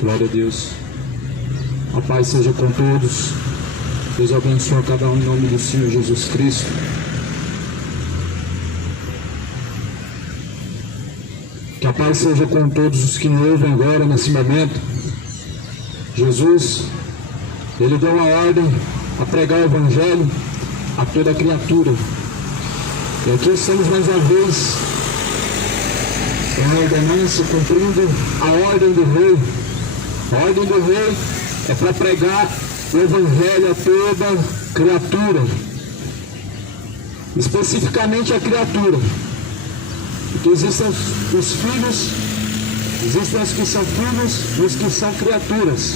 Glória a Deus. A paz seja com todos. Deus abençoe cada um em nome do Senhor Jesus Cristo. Que a paz seja com todos os que me ouvem agora nesse momento. Jesus, Ele deu uma ordem a pregar o Evangelho a toda criatura. E aqui estamos mais uma vez em uma ordenança, cumprindo a ordem do Rei. A ordem do Rei é para pregar o Evangelho a toda criatura, especificamente a criatura, porque existem os filhos, existem os que são filhos e os que são criaturas.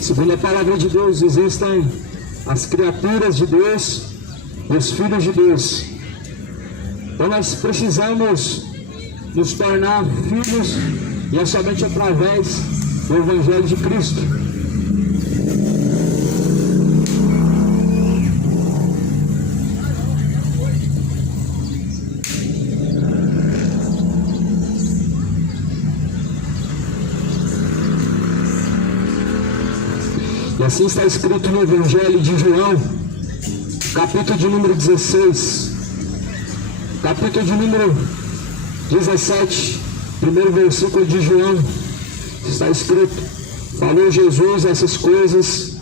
Segundo a palavra de Deus, existem as criaturas de Deus e os filhos de Deus. Então nós precisamos nos tornar filhos, e é somente através do Evangelho de Cristo. E assim está escrito no Evangelho de João, capítulo de número 16, capítulo de número 17, primeiro versículo de João, está escrito: falou Jesus essas coisas,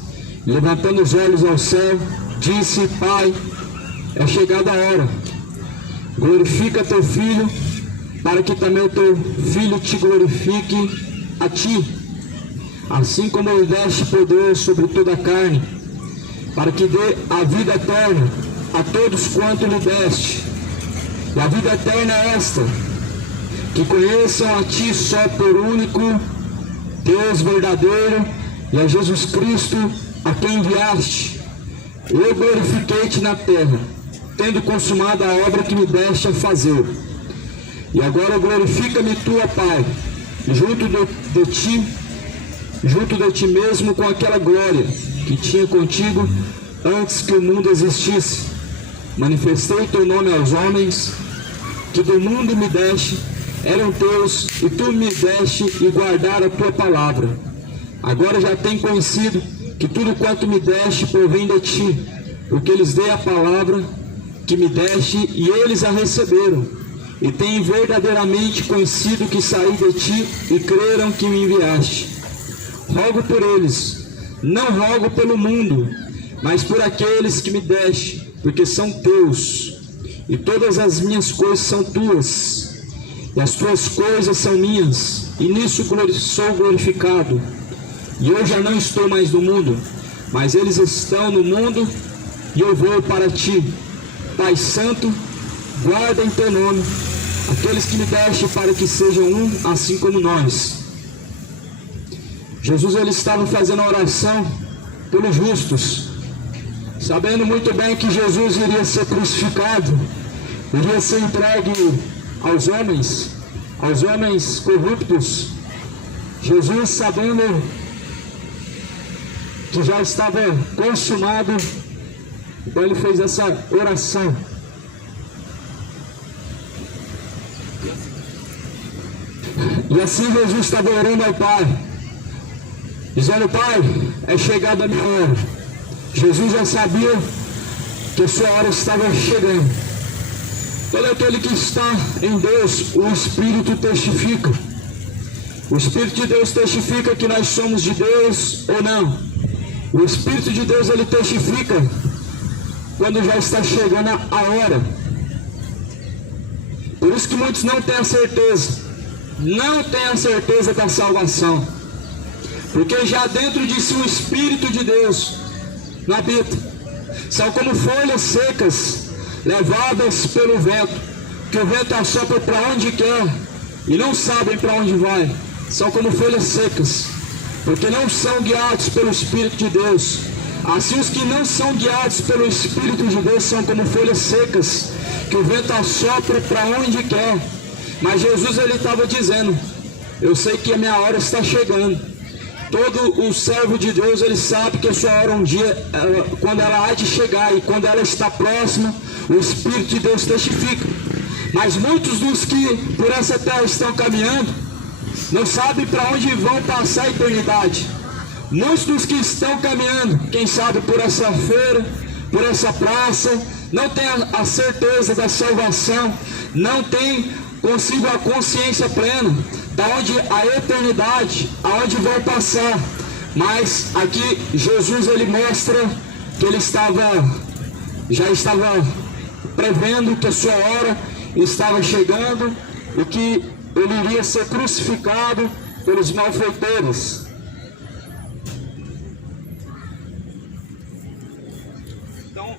levantando os olhos ao céu, disse: Pai, é chegada a hora, glorifica teu filho, para que também o teu filho te glorifique a ti. Assim como lhe deste poder sobre toda a carne, para que dê a vida eterna a todos quanto lhe deste. E a vida eterna é esta, que conheçam a ti só por único Deus verdadeiro, e a Jesus Cristo a quem enviaste. Eu glorifiquei-te na terra, tendo consumado a obra que me deste a fazer. E agora glorifica-me tu, ó Pai, junto de ti mesmo, com aquela glória que tinha contigo antes que o mundo existisse. Manifestei teu nome aos homens, que do mundo me deste, eram teus, e tu me deste e guardaram a tua palavra. Agora já tenho conhecido que tudo quanto me deste provém de ti, porque lhes dei a palavra que me deste, e eles a receberam, e têm verdadeiramente conhecido que saí de ti, e creram que me enviaste. rogo por eles, não rogo pelo mundo, mas por aqueles que me deste, porque são teus, e todas as minhas coisas são tuas, e as tuas coisas são minhas, e nisso sou glorificado. E eu já não estou mais no mundo, mas eles estão no mundo, e eu vou para ti. Pai Santo, guarda em teu nome aqueles que me deste, para que sejam um, assim como nós. Jesus, ele estava fazendo a oração pelos justos, sabendo muito bem que Jesus iria ser crucificado, iria ser entregue aos homens corruptos. Jesus, sabendo que já estava consumado, então ele fez essa oração. E assim Jesus estava orando ao Pai, dizendo: Pai, é chegada a minha hora. Jesus já sabia que a sua hora estava chegando. Todo aquele que está em Deus, o Espírito testifica. O Espírito de Deus testifica que nós somos de Deus ou não. O Espírito de Deus, ele testifica quando já está chegando a hora. Por isso que muitos não têm a certeza, da salvação, porque já dentro de si o Espírito de Deus não habita. São como folhas secas, levadas pelo vento, que o vento assopra para onde quer e não sabem para onde vai. São como folhas secas, porque não são guiados pelo Espírito de Deus. Assim, os que não são guiados pelo Espírito de Deus são como folhas secas, que o vento assopra para onde quer. Mas Jesus, ele estava dizendo: eu sei que a minha hora está chegando. Todo o servo de Deus, ele sabe que a sua hora um dia, quando ela há de chegar, e quando ela está próxima, o Espírito de Deus testifica. Mas muitos dos que por essa terra estão caminhando não sabem para onde vão passar a eternidade. Muitos dos que estão caminhando, quem sabe por essa feira, por essa praça, não tem a certeza da salvação, não tem consigo a consciência plena da onde a eternidade, aonde vão passar. Mas aqui Jesus, ele mostra que ele já estava prevendo que a sua hora estava chegando e que ele iria ser crucificado pelos malfeitores. Então,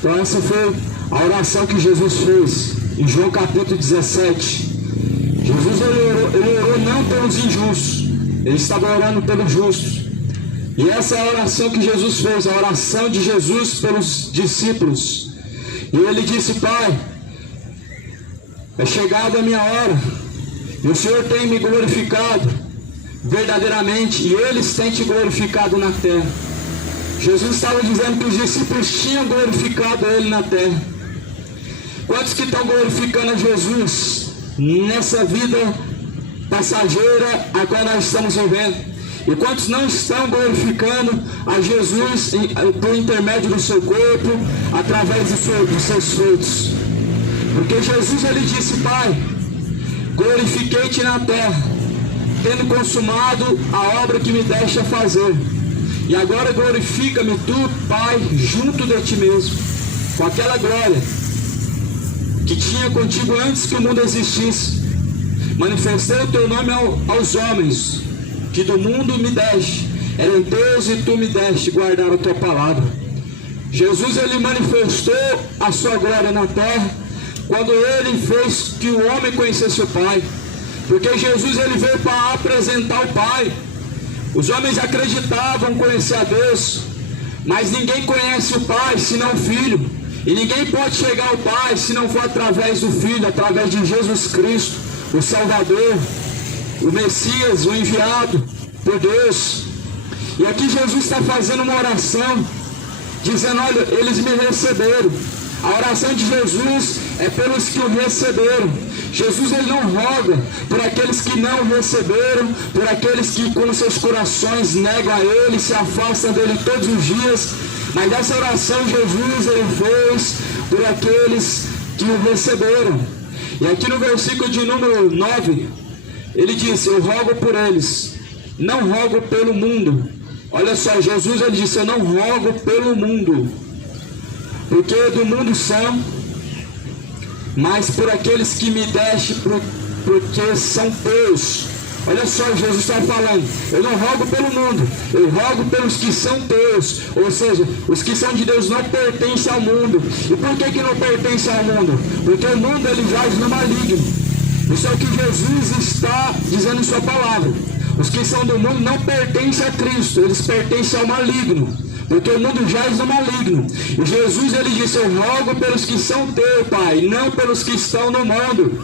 Então essa foi a oração que Jesus fez em João capítulo 17. Jesus ele orou não pelos injustos, ele estava orando pelos justos. E essa é a oração que Jesus fez, a oração de Jesus pelos discípulos. E ele disse: Pai, é chegada a minha hora, e o Senhor tem me glorificado verdadeiramente, e eles têm te glorificado na terra. Jesus estava dizendo que os discípulos tinham glorificado Ele na terra. Quantos que estão glorificando a Jesus nessa vida passageira a qual nós estamos vivendo? E quantos não estão glorificando a Jesus por intermédio do seu corpo, através dos seus frutos? Porque Jesus, ele disse: Pai, glorifiquei-te na terra, tendo consumado a obra que me deste a fazer. E agora glorifica-me tu, Pai, junto de ti mesmo, com aquela glória que tinha contigo antes que o mundo existisse. manifestei o teu nome aos homens, que do mundo me deste, eram teus e tu me deste guardar a tua palavra. Jesus, ele manifestou a sua glória na terra, quando ele fez que o homem conhecesse o Pai, porque Jesus, ele veio para apresentar o Pai. Os homens acreditavam conhecer a Deus, mas ninguém conhece o Pai senão o Filho, e ninguém pode chegar ao Pai se não for através do Filho, através de Jesus Cristo, o Salvador, o Messias, o enviado por Deus. E aqui Jesus está fazendo uma oração, dizendo: olha, eles me receberam. A oração de Jesus é pelos que o receberam. Jesus, ele não roga por aqueles que não o receberam, por aqueles que com seus corações negam a ele, se afastam dele todos os dias. Mas essa oração Jesus, ele fez por aqueles que o receberam. E aqui no versículo de número 9, ele diz: eu rogo por eles, não rogo pelo mundo. Olha só, Jesus, ele disse: eu não rogo pelo mundo, porque do mundo são, mas por aqueles que me deste, porque são teus. Olha só, Jesus está falando: eu não rogo pelo mundo, eu rogo pelos que são teus. Ou seja, os que são de Deus não pertencem ao mundo. E por que não pertencem ao mundo? Porque o mundo, ele jaz no maligno. Isso é o que Jesus está dizendo em sua palavra. Os que são do mundo não pertencem a Cristo, eles pertencem ao maligno, porque o mundo jaz no maligno. E Jesus, ele disse: eu rogo pelos que são teu, Pai, não pelos que estão no mundo.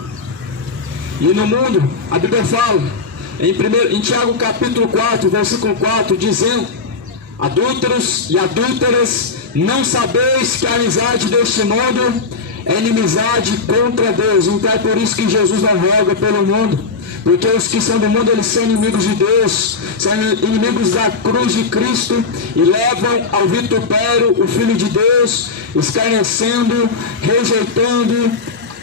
E no mundo, a Bíblia fala em Tiago capítulo 4, versículo 4, dizendo: adúlteros e adúlteras, não sabeis que a amizade deste mundo é inimizade contra Deus. Então é por isso que Jesus não roga pelo mundo, porque os que são do mundo, eles são inimigos de Deus, são inimigos da cruz de Cristo, e levam ao vitupério o Filho de Deus, escarnecendo, rejeitando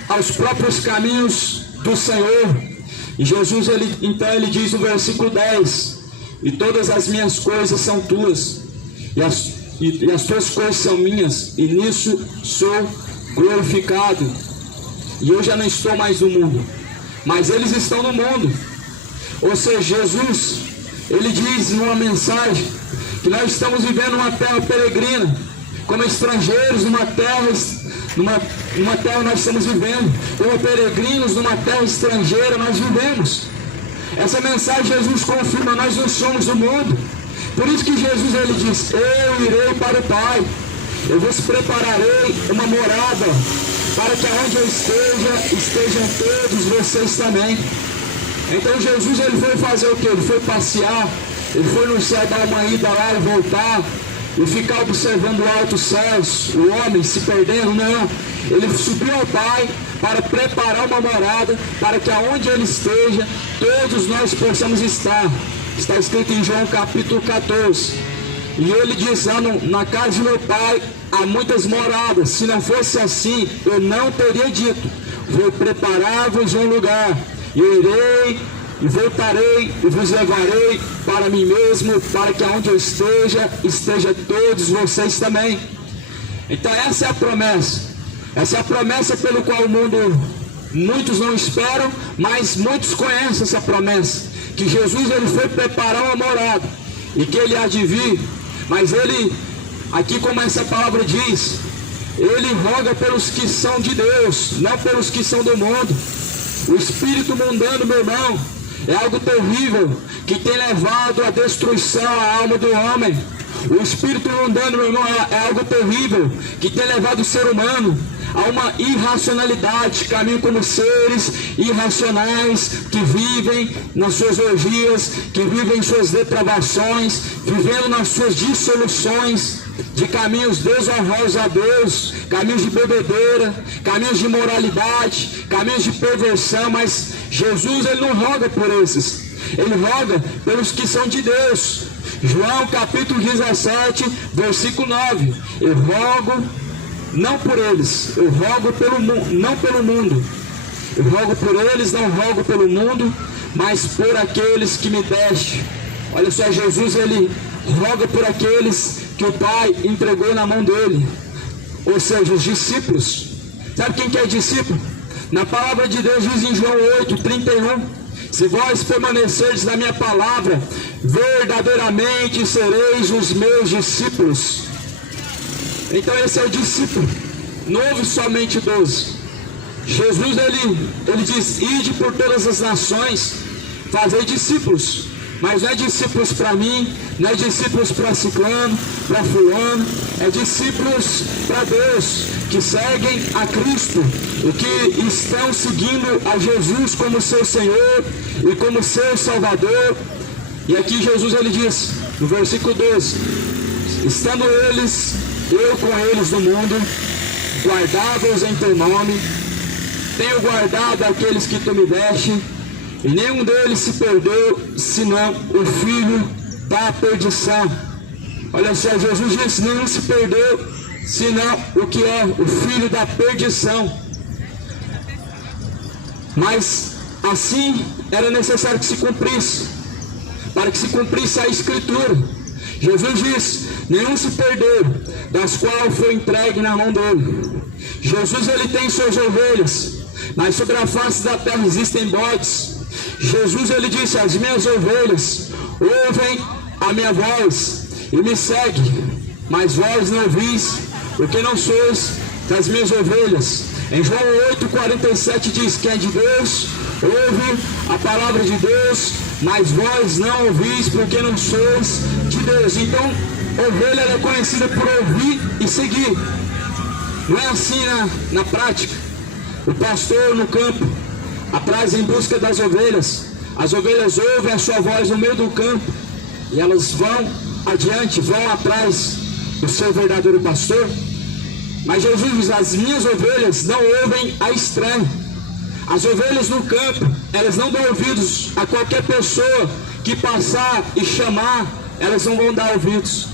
aos próprios caminhos do Senhor. E Jesus, então ele diz no versículo 10: e todas as minhas coisas são tuas, e as tuas coisas são minhas, e nisso sou glorificado. E eu já não estou mais no mundo, mas eles estão no mundo. Ou seja, Jesus, ele diz numa mensagem que nós estamos vivendo uma terra peregrina, como estrangeiros numa terra nós estamos vivendo, como peregrinos numa terra estrangeira nós vivemos. Essa mensagem Jesus confirma: nós não somos do mundo. Por isso que Jesus, ele diz: eu irei para o Pai, eu vos prepararei uma morada, para que aonde eu esteja, estejam todos vocês também. Então Jesus, ele foi fazer o que? Ele foi passear, ele foi no céu dar uma ida lá e voltar, e ficar observando o alto céus, o homem se perdendo. Não, ele subiu ao Pai para preparar uma morada, para que aonde ele esteja, todos nós possamos estar. Está escrito em João capítulo 14, e ele diz: na casa de meu Pai há muitas moradas, se não fosse assim, eu não teria dito: vou preparar-vos um lugar, e eu irei e voltarei e vos levarei para mim mesmo, para que aonde eu esteja, esteja todos vocês também. Então essa é a promessa. Essa é a promessa pelo qual o mundo, muitos não esperam, mas muitos conhecem essa promessa, que Jesus, ele foi preparar uma morada, e que ele há de vir. Mas ele, aqui como essa palavra diz, ele roga pelos que são de Deus, não pelos que são do mundo. O espírito mundano, meu irmão, é algo terrível, que tem levado à destruição a alma do homem. O espírito mundano, meu irmão, é algo terrível, que tem levado o ser humano a uma irracionalidade, caminho como seres irracionais, que vivem nas suas orgias, que vivem em suas depravações, vivendo nas suas dissoluções, de caminhos desonrosos a Deus, caminhos de bebedeira, caminhos de imoralidade, caminhos de perversão. Mas Jesus, ele não roga por esses, ele roga pelos que são de Deus. João capítulo 17, versículo 9: eu rogo não por eles, eu rogo não pelo mundo. Eu rogo por eles, não rogo pelo mundo, mas por aqueles que me deste. Olha só, Jesus, ele roga por aqueles que o Pai entregou na mão dele, ou seja, os discípulos. Sabe quem que é discípulo? Na palavra de Deus diz em João 8:31, se vós permanecerdes na minha palavra, verdadeiramente sereis os meus discípulos. Então esse é o discípulo, não houve somente 12. Jesus ele diz, ide por todas as nações, fazei discípulos. Mas não é discípulos para mim, não é discípulos para ciclano, para fulano, é discípulos para Deus, que seguem a Cristo, e que estão seguindo a Jesus como seu Senhor e como seu Salvador. E aqui Jesus ele diz, no versículo 12, estando eles, eu com eles no mundo, guardados em teu nome, tenho guardado aqueles que tu me deste, e nenhum deles se perdeu, senão o filho da perdição. Olha só, Jesus disse, nenhum se perdeu, senão o que é o filho da perdição. Mas assim era necessário que se cumprisse, para que se cumprisse a Escritura. Jesus disse, nenhum se perdeu, das quais foi entregue na mão dele. Jesus ele tem suas ovelhas, mas sobre a face da terra existem bodes. Jesus ele disse, as minhas ovelhas ouvem a minha voz e me seguem, mas vós não ouvis, porque não sois das minhas ovelhas. Em João 8:47 diz, quem é de Deus ouve a palavra de Deus, mas vós não ouvis, porque não sois de Deus. Então ovelha é conhecida por ouvir e seguir. Não é assim na prática. O pastor no campo, atrás em busca das ovelhas, as ovelhas ouvem a sua voz no meio do campo, e elas vão adiante, vão atrás do seu verdadeiro pastor. Mas Jesus diz, as minhas ovelhas não ouvem a estranho. As ovelhas no campo, elas não dão ouvidos a qualquer pessoa que passar e chamar, elas não vão dar ouvidos.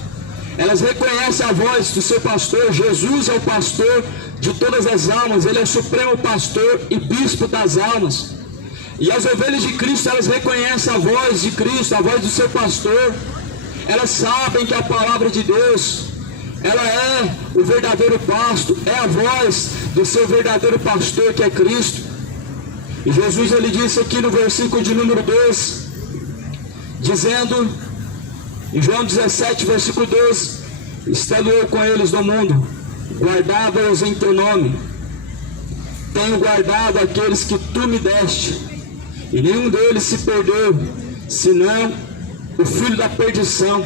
Elas reconhecem a voz do seu pastor. Jesus é o pastor de todas as almas, ele é o supremo pastor e bispo das almas. E as ovelhas de Cristo, elas reconhecem a voz de Cristo, a voz do seu pastor. Elas sabem que a palavra de Deus, ela é o verdadeiro pasto, é a voz do seu verdadeiro pastor, que é Cristo. E Jesus ele disse aqui no versículo de número 2, dizendo, em João 17, versículo 12, estando eu com eles no mundo, guardava-os em teu nome, tenho guardado aqueles que tu me deste, e nenhum deles se perdeu, senão o filho da perdição.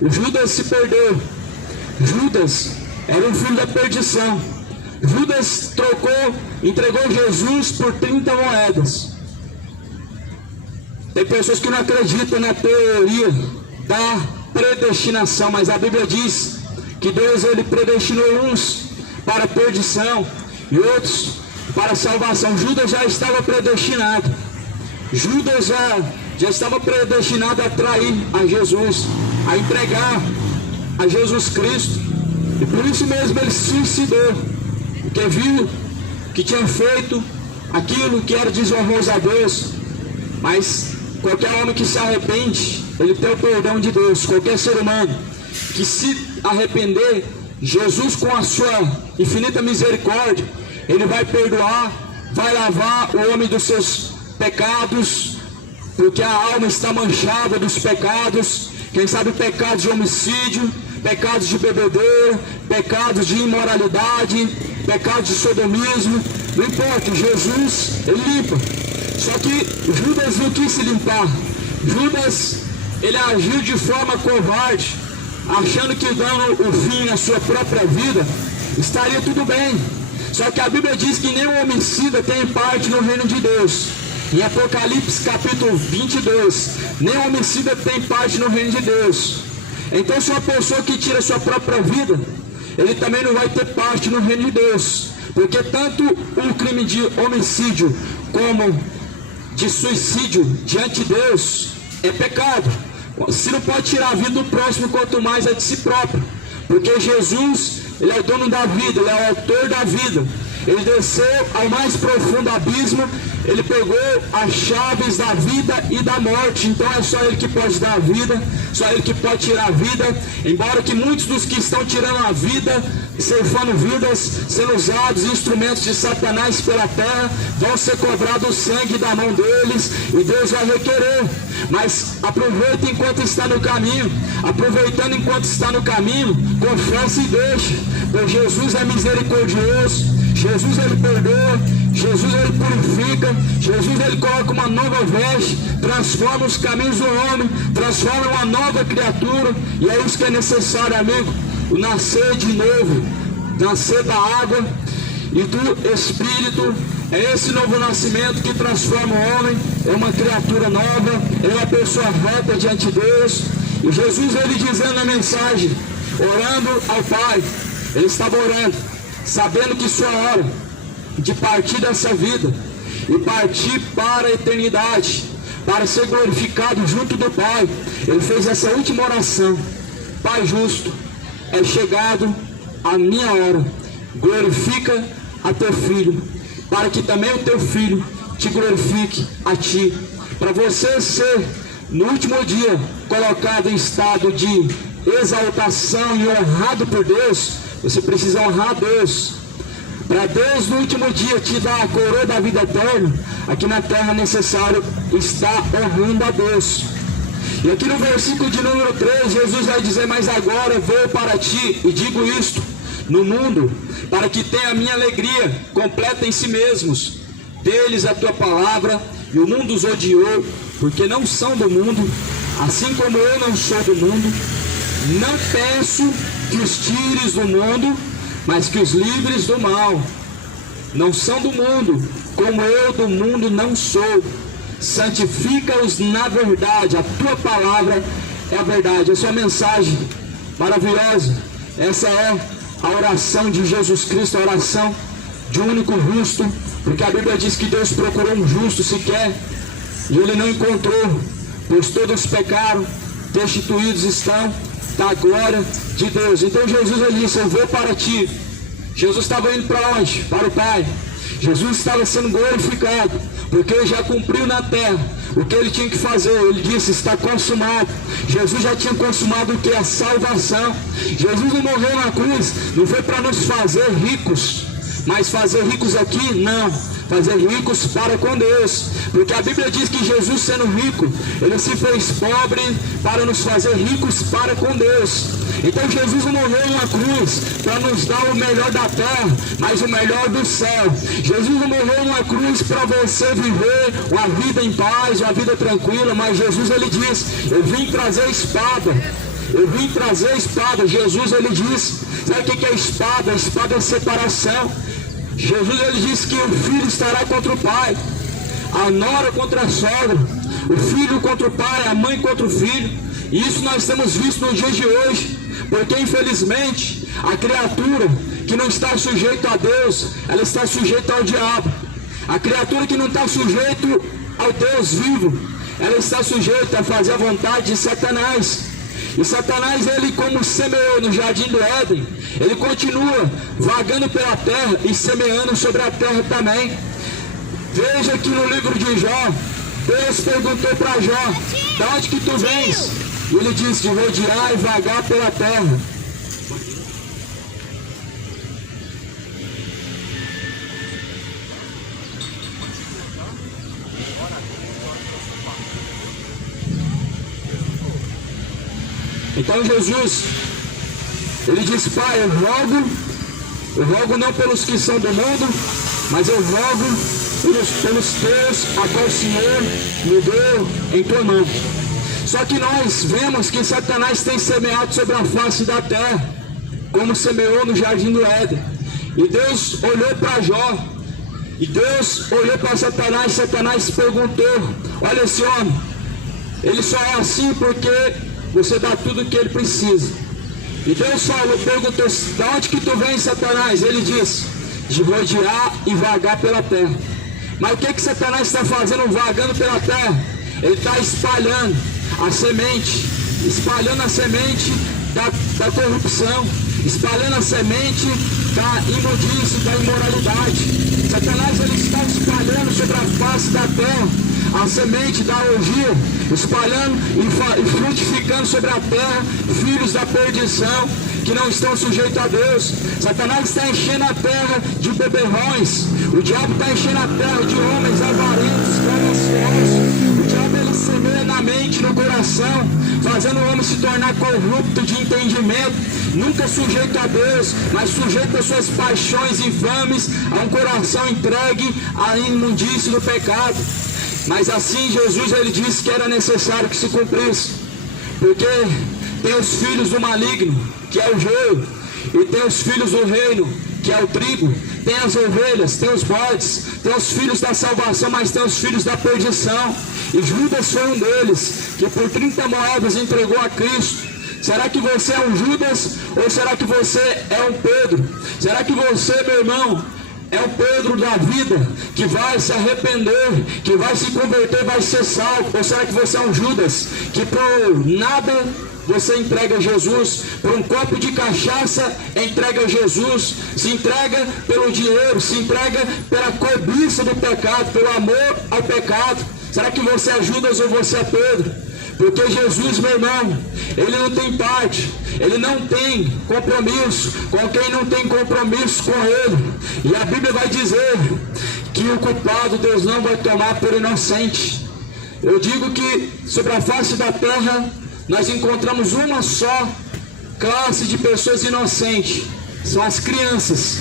O Judas se perdeu. Judas era um filho da perdição. Judas entregou Jesus por 30 moedas. Tem pessoas que não acreditam na teoria da predestinação, mas a Bíblia diz que Deus ele predestinou uns para a perdição e outros para a salvação. Judas já estava predestinado. Judas já estava predestinado a trair a Jesus, a entregar a Jesus Cristo. E por isso mesmo ele se suicidou, porque viu que tinha feito aquilo que era desonroso a Deus. Mas qualquer homem que se arrepende, ele tem o perdão de Deus. Qualquer ser humano que se arrepender, Jesus com a sua infinita misericórdia, ele vai perdoar, vai lavar o homem dos seus pecados, porque a alma está manchada dos pecados. Quem sabe pecados de homicídio, pecados de bebedeira, pecados de imoralidade, pecados de sodomismo, não importa, Jesus ele limpa. Só que Judas não quis se limpar. Judas ele agiu de forma covarde, achando que dando o fim à sua própria vida estaria tudo bem. Só que a Bíblia diz que nenhum homicida tem parte no reino de Deus. Em Apocalipse capítulo 22, nenhum homicida tem parte no reino de Deus. Então se uma pessoa que tira sua própria vida, ele também não vai ter parte no reino de Deus. Porque tanto o crime de homicídio como de suicídio diante de Deus é pecado. Se não pode tirar a vida do próximo, quanto mais a de si próprio. Porque Jesus, ele é o dono da vida, ele é o autor da vida. Ele desceu ao mais profundo abismo, ele pegou as chaves da vida e da morte. Então é só ele que pode dar a vida, só ele que pode tirar a vida. Embora que muitos dos que estão tirando a vida, ceifando vidas, sendo usados instrumentos de Satanás pela terra, vão ser cobrados o sangue da mão deles e Deus vai requerer. Mas aproveita enquanto está no caminho, aproveitando enquanto está no caminho, confessa e deixa, pois Jesus é misericordioso, Jesus ele perdoa, Jesus ele purifica, Jesus ele coloca uma nova veste, transforma os caminhos do homem, transforma uma nova criatura, e é isso que é necessário, amigo, o nascer de novo, nascer da água e do Espírito. É esse novo nascimento que transforma o homem, é uma criatura nova, é uma pessoa reta diante de Deus. E Jesus ele dizendo na mensagem, orando ao Pai, ele estava orando, sabendo que sua hora de partir dessa vida e partir para a eternidade, para ser glorificado junto do Pai, ele fez essa última oração: Pai justo, é chegado a minha hora, glorifica a teu filho, para que também o teu filho te glorifique a ti, para você ser no último dia colocado em estado de exaltação e honrado por Deus. Você precisa honrar a Deus, para Deus no último dia te dar a coroa da vida eterna. Aqui na terra é necessário estar honrando a Deus. E aqui no versículo de número 3, Jesus vai dizer: mas agora vou para ti e digo isto no mundo, para que tenha a minha alegria completa em si mesmos. Deles a tua palavra, e o mundo os odiou, porque não são do mundo, assim como eu não sou do mundo. Não peço que os tires do mundo, mas que os livres do mal. Não são do mundo, como eu do mundo não sou. Santifica-os na verdade, a tua palavra é a verdade. Essa é uma mensagem maravilhosa. Essa é a oração de Jesus Cristo, a oração de um único justo, porque a Bíblia diz que Deus procurou um justo sequer, e ele não encontrou, pois todos pecaram, destituídos estão da glória de Deus. Então Jesus ele disse: eu vou para ti. Jesus estava indo para onde? Para o Pai. Jesus estava sendo glorificado, porque ele já cumpriu na terra o que ele tinha que fazer. Ele disse: está consumado. Jesus já tinha consumado o que? A salvação. Jesus não morreu na cruz, não foi para nos fazer ricos, mas fazer ricos aqui, não, fazer ricos para com Deus, porque a Bíblia diz que Jesus, sendo rico, ele se fez pobre para nos fazer ricos para com Deus. Então Jesus não morreu na cruz para nos dar o melhor da terra, mas o melhor do céu. Jesus não morreu na cruz para você viver uma vida em paz, uma vida tranquila, mas Jesus ele diz: eu vim trazer a espada. Eu vim trazer a espada. Jesus ele diz, sabe o que é a espada? A espada é separação. Jesus ele diz que o filho estará contra o pai, a nora contra a sogra, o filho contra o pai, a mãe contra o filho. E isso nós temos visto nos dias de hoje, porque infelizmente a criatura que não está sujeita a Deus, ela está sujeita ao diabo. A criatura que não está sujeita ao Deus vivo, ela está sujeita a fazer a vontade de Satanás. E Satanás, ele como semeou no jardim do Éden, ele continua vagando pela terra e semeando sobre a terra também. Veja que no livro de Jó, Deus perguntou para Jó: de onde que tu vens? E ele disse: de rodear e vagar pela terra. Então Jesus, ele disse: Pai, eu rogo não pelos que são do mundo, mas eu rogo pelos teus, a qual o Senhor me deu em tua mão. Só que nós vemos que Satanás tem semeado sobre a face da terra, como semeou no jardim do Éden. E Deus olhou para Jó, e Deus olhou para Satanás, e Satanás perguntou: olha, esse homem, ele só é assim porque você dá tudo o que ele precisa. E Deus falou, perguntou: de onde que tu vem, Satanás? Ele disse: de rodear e vagar pela terra. Mas o que Satanás está fazendo vagando pela terra? Ele está espalhando a semente, da corrupção, espalhando a semente da imundície, da imoralidade. Satanás ele está espalhando sobre a face da terra a semente da orgia, espalhando e frutificando sobre a terra filhos da perdição que não estão sujeitos a Deus. Satanás está enchendo a terra de beberrões. O diabo está enchendo a terra de homens avarentos, gananciosos. O diabo ele semeia na mente, no coração, fazendo o homem se tornar corrupto de entendimento, nunca sujeito a Deus, mas sujeito às suas paixões infames, a um coração entregue à imundície do pecado. Mas assim Jesus ele disse que era necessário que se cumprisse, porque tem os filhos do maligno, que é o joio, e tem os filhos do reino, que é o trigo, tem as ovelhas, tem os bodes, tem os filhos da salvação, mas tem os filhos da perdição. E Judas foi um deles, que por 30 moedas entregou a Cristo. Será que você é um Judas ou será que você é um Pedro? Será que você, meu irmão, é o Pedro da vida, que vai se arrepender, que vai se converter, vai ser salvo? Ou será que você é um Judas, que por nada você entrega a Jesus, por um copo de cachaça entrega a Jesus, se entrega pelo dinheiro, se entrega pela cobiça do pecado, pelo amor ao pecado? Será que você é Judas ou você é Pedro? Porque Jesus, meu irmão, ele não tem parte, ele não tem compromisso com quem não tem compromisso com ele. E a Bíblia vai dizer que o culpado Deus não vai tomar por inocente. Eu digo que sobre a face da terra nós encontramos uma só classe de pessoas inocentes, são as crianças.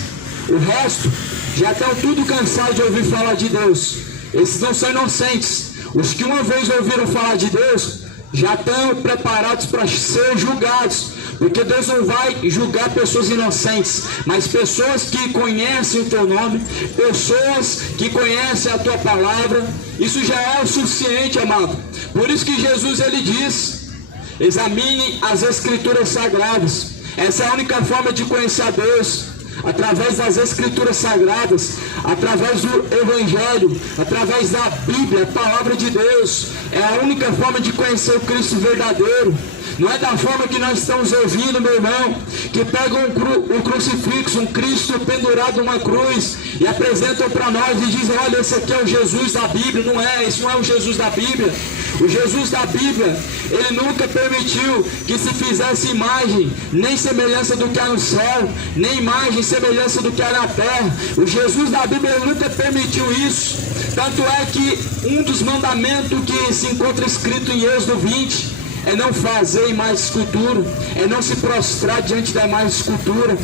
O resto já estão tudo cansados de ouvir falar de Deus. Esses não são inocentes. Os que uma vez ouviram falar de Deus já estão preparados para ser julgados, porque Deus não vai julgar pessoas inocentes, mas pessoas que conhecem o teu nome, pessoas que conhecem a tua palavra. Isso já é o suficiente, amado. Por isso que Jesus ele diz: examine as escrituras sagradas. Essa é a única forma de conhecer a Deus, através das escrituras sagradas, através do evangelho, através da Bíblia, a palavra de Deus. É a única forma de conhecer o Cristo verdadeiro. Não é da forma que nós estamos ouvindo, meu irmão, que pegam um crucifixo, um Cristo pendurado numa cruz e apresentam para nós e dizem: olha, esse aqui é o Jesus da Bíblia. Não é, isso não é o Jesus da Bíblia. O Jesus da Bíblia, ele nunca permitiu que se fizesse imagem, nem semelhança do que há no céu, nem imagem e semelhança do que há na terra. O Jesus da Bíblia, ele nunca permitiu isso. Tanto é que um dos mandamentos que se encontra escrito em Êxodo 20 é não fazer imagem de escultura, é não se prostrar diante da imagem de escultura.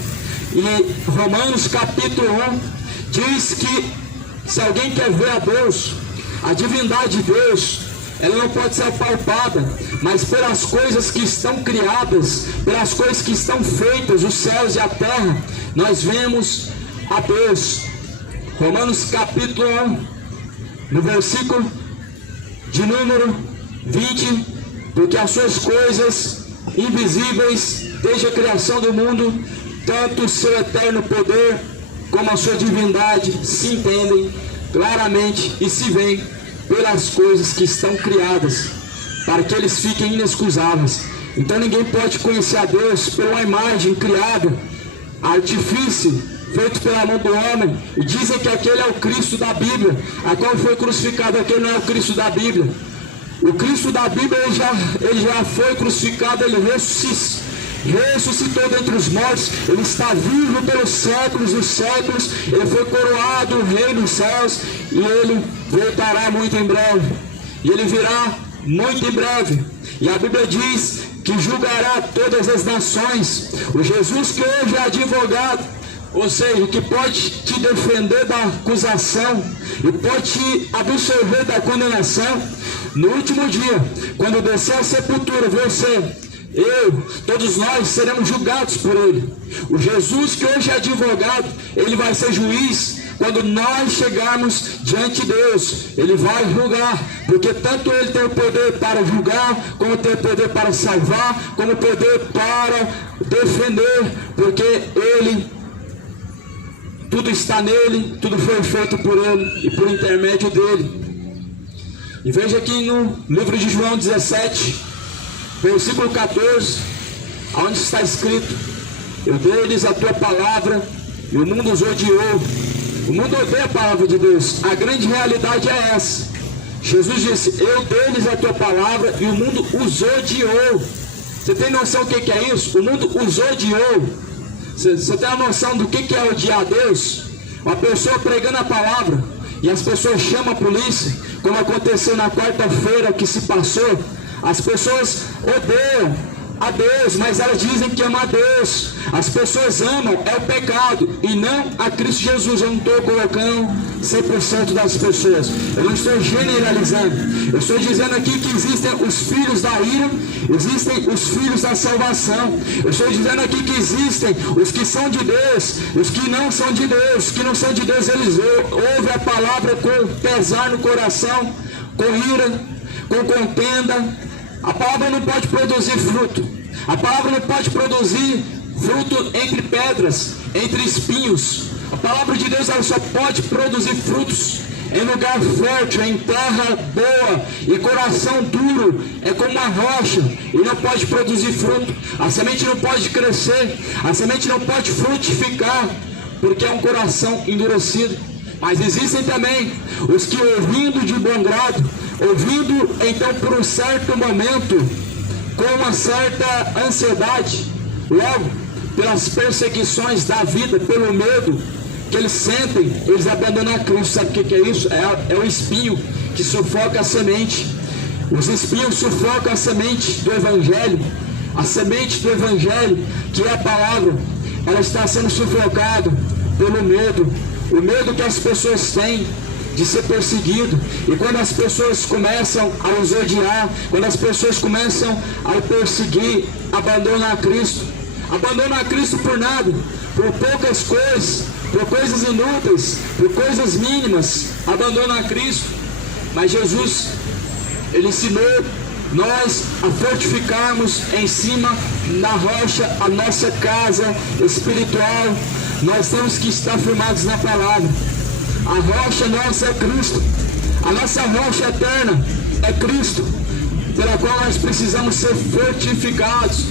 E Romanos capítulo 1 diz que se alguém quer ver a Deus, a divindade de Deus, ela não pode ser palpada, mas pelas coisas que estão criadas, pelas coisas que estão feitas, os céus e a terra, nós vemos a Deus. Romanos capítulo 1, no versículo de número 20, porque as suas coisas invisíveis, desde a criação do mundo, tanto o seu eterno poder como a sua divindade se entendem claramente e se veem pelas coisas que estão criadas, para que eles fiquem inexcusáveis. Então ninguém pode conhecer a Deus por uma imagem criada, artifício feito pela mão do homem. E dizem que aquele é o Cristo da Bíblia, a qual foi crucificado. Aquele não é o Cristo da Bíblia. O Cristo da Bíblia ele já foi crucificado, ele ressuscitou dentre os mortos, ele está vivo pelos séculos dos séculos, ele foi coroado o rei dos céus e ele voltará muito em breve. E ele virá muito em breve. E a Bíblia diz que julgará todas as nações. O Jesus que hoje é advogado, ou seja, que pode te defender da acusação e pode te absolver da condenação. No último dia, quando descer a sepultura, você, eu, todos nós seremos julgados por ele. O Jesus que hoje é advogado, ele vai ser juiz. Quando nós chegarmos diante de Deus, ele vai julgar, porque tanto ele tem o poder para julgar, como tem o poder para salvar, como o poder para defender, porque ele, tudo está nele, tudo foi feito por ele e por intermédio dele. E veja aqui no livro de João 17, versículo 14, onde está escrito: eu dei-lhes a tua palavra e o mundo os odiou. O mundo odeia a palavra de Deus. A grande realidade é essa. Jesus disse: eu dei-lhes a tua palavra e o mundo os odiou. Você tem noção do que é isso? O mundo os odiou. Você tem a noção do que é odiar a Deus? Uma pessoa pregando a palavra e as pessoas chamam a polícia, como aconteceu na quarta-feira que se passou. As pessoas odeiam a Deus, mas elas dizem que amam a Deus. As pessoas amam é o pecado e não a Cristo Jesus. Eu não estou colocando 100% das pessoas, eu não estou generalizando. Eu estou dizendo aqui que existem os filhos da ira, existem os filhos da salvação. Eu estou dizendo aqui que existem os que são de Deus, os que não são de Deus. Os que não são de Deus, eles ouvem a palavra com pesar no coração, com ira, com contenda. A palavra não pode produzir fruto. A palavra não pode produzir fruto entre pedras, entre espinhos. A palavra de Deus, ela só pode produzir frutos em lugar fértil, em terra boa. E coração duro é como uma rocha e não pode produzir fruto. A semente não pode crescer, a semente não pode frutificar, porque é um coração endurecido. Mas existem também os que, ouvindo de bom grado, ouvindo então por um certo momento, com uma certa ansiedade, logo pelas perseguições da vida, pelo medo que eles sentem, eles abandonam a Cristo. Sabe o que é isso? É o espinho que sufoca a semente. Os espinhos sufocam a semente do Evangelho. A semente do Evangelho, que é a palavra, ela está sendo sufocada pelo medo. O medo que as pessoas têm de ser perseguido. E quando as pessoas começam a os odiar, quando as pessoas começam a perseguir, abandonam a Cristo. Abandonam a Cristo por nada, por poucas coisas, por coisas inúteis, por coisas mínimas. Abandonam a Cristo. Mas Jesus, Ele ensinou nós a fortificarmos em cima da rocha a nossa casa espiritual. Nós temos que estar firmados na palavra. A rocha nossa é Cristo. A nossa rocha eterna é Cristo, pela qual nós precisamos ser fortificados,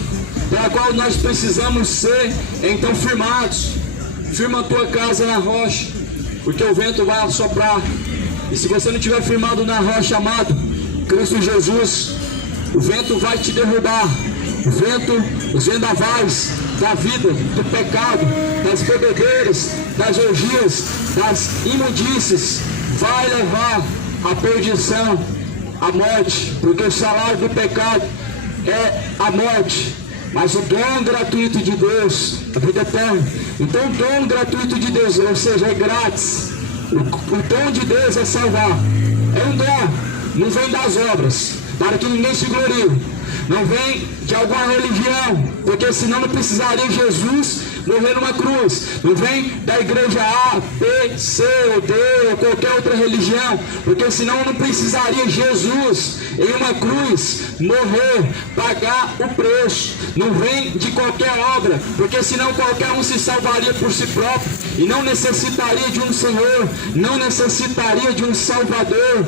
pela qual nós precisamos ser então firmados. Firma a tua casa na rocha, porque o vento vai assoprar. E se você não estiver firmado na rocha, amado, Cristo Jesus, o vento vai te derrubar. O vento, os vendavais da vida, do pecado, das bebedeiras, das orgias, das imundícies, vai levar à perdição, à morte, porque o salário do pecado é a morte, mas o dom gratuito de Deus, a vida eterna. Então o dom gratuito de Deus, ou seja, é grátis. O dom de Deus é salvar, é um dom, não vem das obras, para que ninguém se glorie. Não vem de alguma religião, porque senão não precisaria Jesus morrer numa cruz. Não vem da igreja A, B, C ou D ou qualquer outra religião, porque senão não precisaria Jesus em uma cruz morrer, pagar o preço. Não vem de qualquer obra, porque senão qualquer um se salvaria por si próprio e não necessitaria de um Senhor, não necessitaria de um Salvador.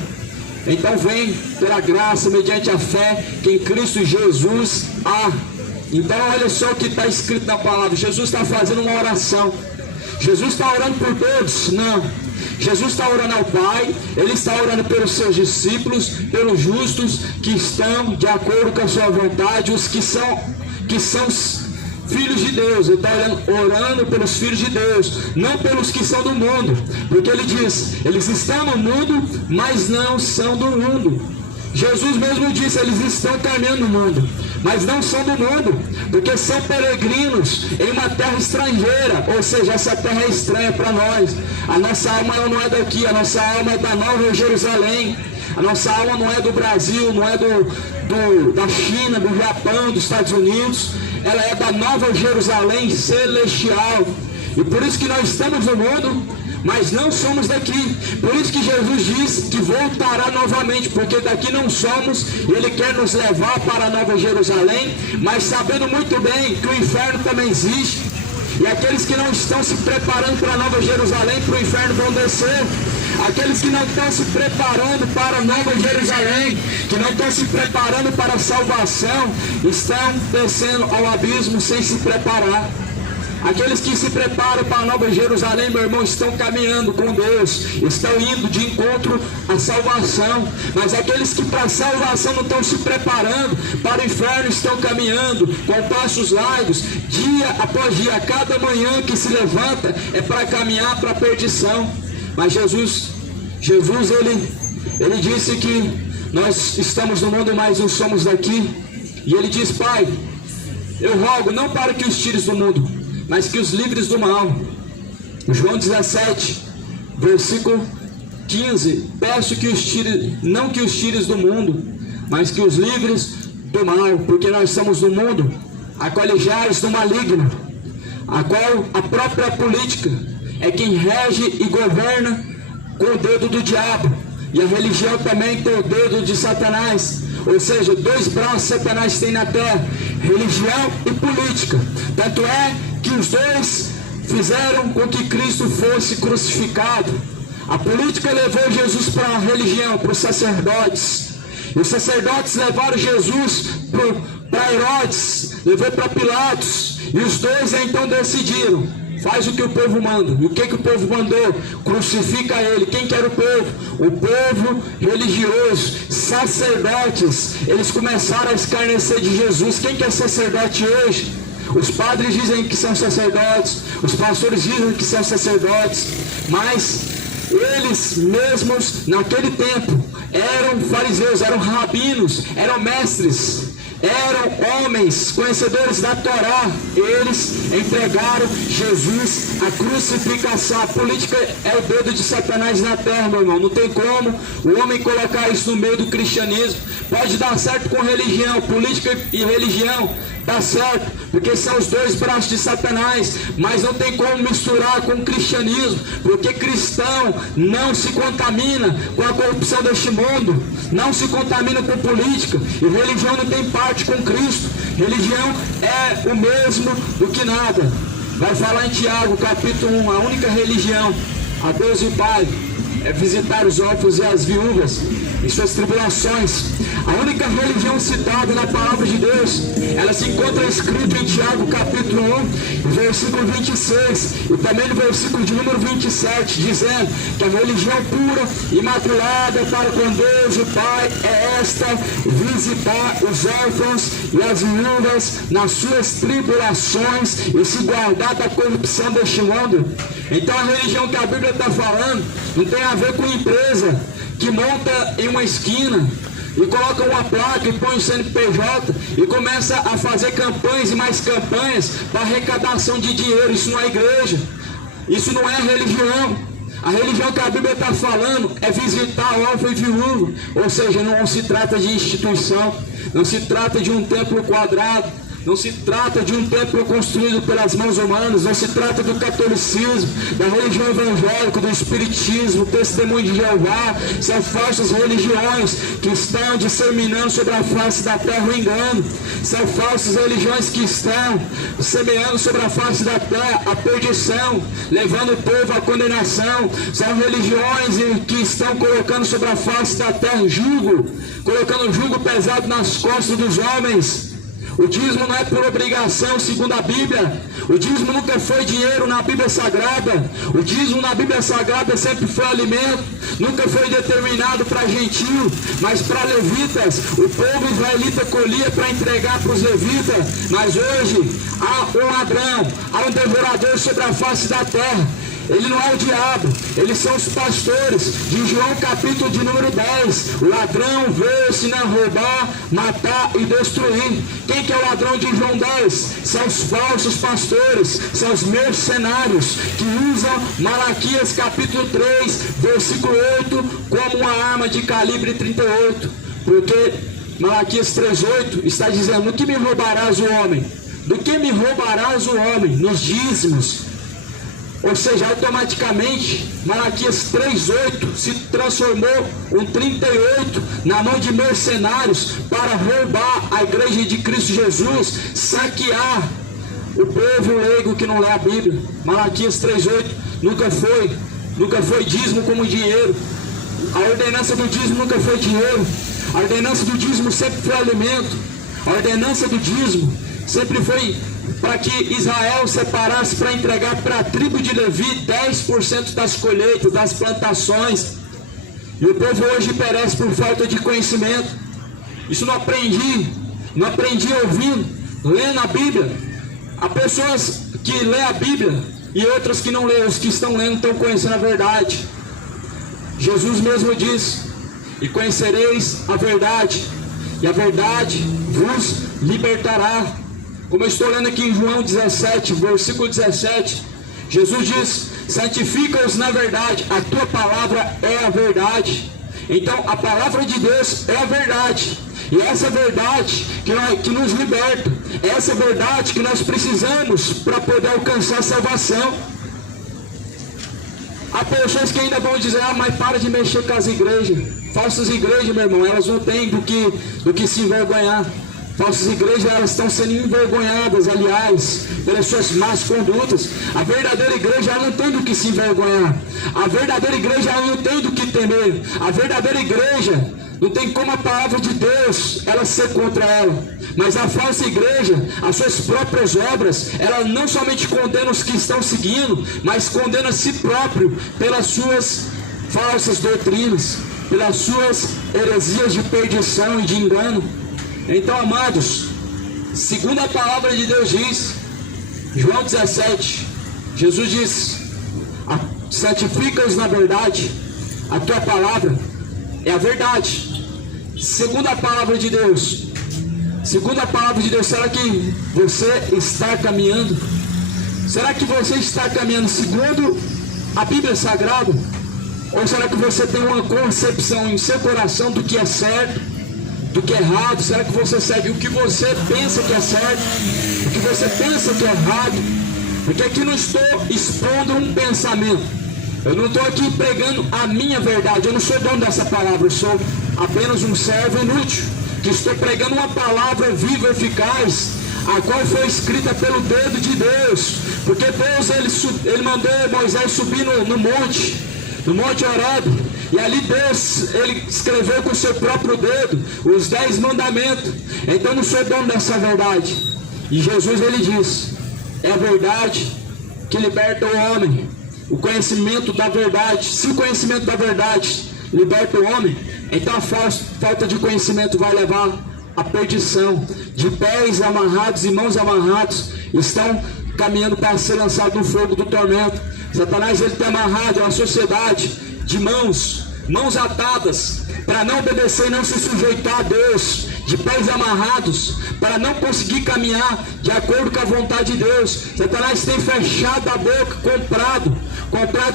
Então vem pela graça, mediante a fé que em Cristo Jesus há. Então olha só o que está escrito na palavra. Jesus está fazendo uma oração. Jesus está orando por todos? Não. Jesus está orando ao Pai. Ele está orando pelos seus discípulos, pelos justos que estão de acordo com a sua vontade, os que são filhos de Deus. Ele está orando pelos filhos de Deus, não pelos que são do mundo, porque ele diz, eles estão no mundo, mas não são do mundo. Jesus mesmo disse, eles estão caminhando no mundo, mas não são do mundo, porque são peregrinos em uma terra estrangeira, ou seja, essa terra é estranha para nós. A nossa alma não é daqui, a nossa alma é da Nova Jerusalém. A nossa alma não é do Brasil, não é da China, do Japão, dos Estados Unidos. Ela é da Nova Jerusalém celestial. E por isso que nós estamos no mundo, mas não somos daqui. Por isso que Jesus diz que voltará novamente, porque daqui não somos. Ele quer nos levar para a Nova Jerusalém, mas sabendo muito bem que o inferno também existe. E aqueles que não estão se preparando para a Nova Jerusalém, para o inferno, vão descer. Aqueles que não estão se preparando para a Nova Jerusalém, que não estão se preparando para a salvação, estão descendo ao abismo sem se preparar. Aqueles que se preparam para a Nova Jerusalém, meu irmão, estão caminhando com Deus, estão indo de encontro à salvação. Mas aqueles que para a salvação não estão se preparando, para o inferno estão caminhando com passos largos, dia após dia. Cada manhã que se levanta é para caminhar para a perdição. Mas Jesus ele disse que nós estamos no mundo, mas não somos daqui. E ele diz: Pai, eu rogo não para que os tires do mundo, mas que os livres do mal. João 17, versículo 15: peço que os tires, não que os tires do mundo, mas que os livres do mal, porque nós estamos no mundo, a qual ligeares do maligno, a qual a própria política é quem rege e governa com o dedo do diabo, e a religião também tem o dedo de Satanás. Ou seja, dois braços Satanás tem na terra: religião e política. Tanto é que os dois fizeram com que Cristo fosse crucificado. A política levou Jesus para a religião, para os sacerdotes. E os sacerdotes levaram Jesus para Herodes, levou para Pilatos. E os dois então decidiram: faz o que o povo manda. E o que o povo mandou? Crucifica ele. Quem que era o povo? O povo religioso, sacerdotes. Eles começaram a escarnecer de Jesus. Quem que é sacerdote hoje? Os padres dizem que são sacerdotes, os pastores dizem que são sacerdotes, mas eles mesmos naquele tempo eram fariseus, eram rabinos, eram mestres, eram homens conhecedores da Torá. Eles entregaram Jesus à crucificação. A política é o dedo de Satanás na terra, meu irmão. Não tem como o homem colocar isso no meio do cristianismo. Pode dar certo com religião, política e religião dá certo, porque são os dois braços de Satanás, mas não tem como misturar com o cristianismo, porque cristão não se contamina com a corrupção deste mundo, não se contamina com política, e religião não tem parte com Cristo. Religião é o mesmo do que nada. Vai falar em Tiago capítulo 1, a única religião a Deus e Pai é visitar os órfãos e as viúvas em suas tribulações. A única religião citada na palavra de Deus, ela se encontra escrita em Tiago capítulo 1, versículo 26, e também no versículo de número 27, dizendo que a religião pura, imaculada para com Deus o Pai é esta: visitar os órfãos e as viúvas nas suas tribulações e se guardar da corrupção deste mundo. Então a religião que a Bíblia está falando não tem a ver com empresa que monta em uma esquina e coloca uma placa e põe o CNPJ e começa a fazer campanhas e mais campanhas para arrecadação de dinheiro. Isso não é igreja, isso não é religião. A religião que a Bíblia está falando é visitar órfão e viúvo. Ou seja, não se trata de instituição, não se trata de um templo quadrado, não se trata de um templo construído pelas mãos humanas, não se trata do catolicismo, da religião evangélica, do espiritismo, testemunho de Jeová. São falsas religiões que estão disseminando sobre a face da terra o engano. São falsas religiões que estão semeando sobre a face da terra a perdição, levando o povo à condenação. São religiões que estão colocando sobre a face da terra jugo, colocando jugo pesado nas costas dos homens. O dízimo não é por obrigação, segundo a Bíblia. O dízimo nunca foi dinheiro na Bíblia Sagrada. O dízimo na Bíblia Sagrada sempre foi alimento. Nunca foi determinado para gentil, mas para levitas. O povo israelita colhia para entregar para os levitas. Mas hoje há um ladrão, há um devorador sobre a face da terra. Ele não é o diabo, eles são os pastores. De João capítulo de número 10, o ladrão veio senão roubar, matar e destruir. Quem que é o ladrão de João 10? São os falsos pastores, são os mercenários que usam Malaquias capítulo 3, versículo 8 como uma arma de calibre 38. Porque Malaquias 3,8 está dizendo: do que me roubarás o homem? Do que me roubarás o homem? Nos dízimos. Ou seja, automaticamente Malaquias 3,8 se transformou um 38 na mão de mercenários para roubar a igreja de Cristo Jesus, saquear o povo leigo que não lê a Bíblia. Malaquias 3,8 nunca foi dízimo como dinheiro. A ordenança do dízimo nunca foi dinheiro. A ordenança do dízimo sempre foi alimento. A ordenança do dízimo sempre foi para que Israel separasse para entregar para a tribo de Levi 10% das colheitas, das plantações. E o povo hoje perece por falta de conhecimento. Isso não aprendi ouvindo, lendo a Bíblia. Há pessoas que lêem a Bíblia e outras que não leem. Os que estão lendo estão conhecendo a verdade. Jesus mesmo diz: e conhecereis a verdade, e a verdade vos libertará. Como eu estou lendo aqui em João 17, versículo 17, Jesus diz: santifica-os na verdade, a tua palavra é a verdade. Então a palavra de Deus é a verdade, e essa verdade que nos liberta, essa verdade que nós precisamos para poder alcançar a salvação. Há pessoas que ainda vão dizer: ah, mas para de mexer com as igrejas. Falsas igrejas, meu irmão, elas não têm do que se envergonhar. Falsas igrejas, elas estão sendo envergonhadas, aliás, pelas suas más condutas. A verdadeira igreja, ela não tem do que se envergonhar. A verdadeira igreja, ela não tem do que temer. A verdadeira igreja, não tem como a palavra de Deus, ela ser contra ela. Mas a falsa igreja, as suas próprias obras, ela não somente condena os que estão seguindo, mas condena a si próprio pelas suas falsas doutrinas, pelas suas heresias de perdição e de engano. Então, amados, segundo a palavra de Deus diz, João 17, Jesus diz: santifica-os na verdade, a tua palavra é a verdade. Segundo a palavra de Deus, será que você está caminhando? Será que você está caminhando segundo a Bíblia Sagrada? Ou será que você tem uma concepção em seu coração do que é certo, do que é errado? Será que você segue o que você pensa que é certo, o que você pensa que é errado? Porque aqui não estou expondo um pensamento, eu não estou aqui pregando a minha verdade, eu não sou dono dessa palavra, eu sou apenas um servo inútil, que estou pregando uma palavra viva e eficaz, a qual foi escrita pelo dedo de Deus. Porque Deus, ele mandou Moisés subir no monte Horebe, e ali Deus, ele escreveu com o seu próprio dedo os 10 mandamentos. Então eu não sou dono dessa verdade. E Jesus, ele diz: é a verdade que liberta o homem, o conhecimento da verdade. Se o conhecimento da verdade liberta o homem, então a falta de conhecimento vai levar à perdição. De pés amarrados e mãos amarrados, estão caminhando para ser lançado no fogo do tormento. Satanás, ele tem amarrado a sociedade de mãos atadas, para não obedecer e não se sujeitar a Deus, de pés amarrados, para não conseguir caminhar de acordo com a vontade de Deus. Satanás tem fechado a boca, comprado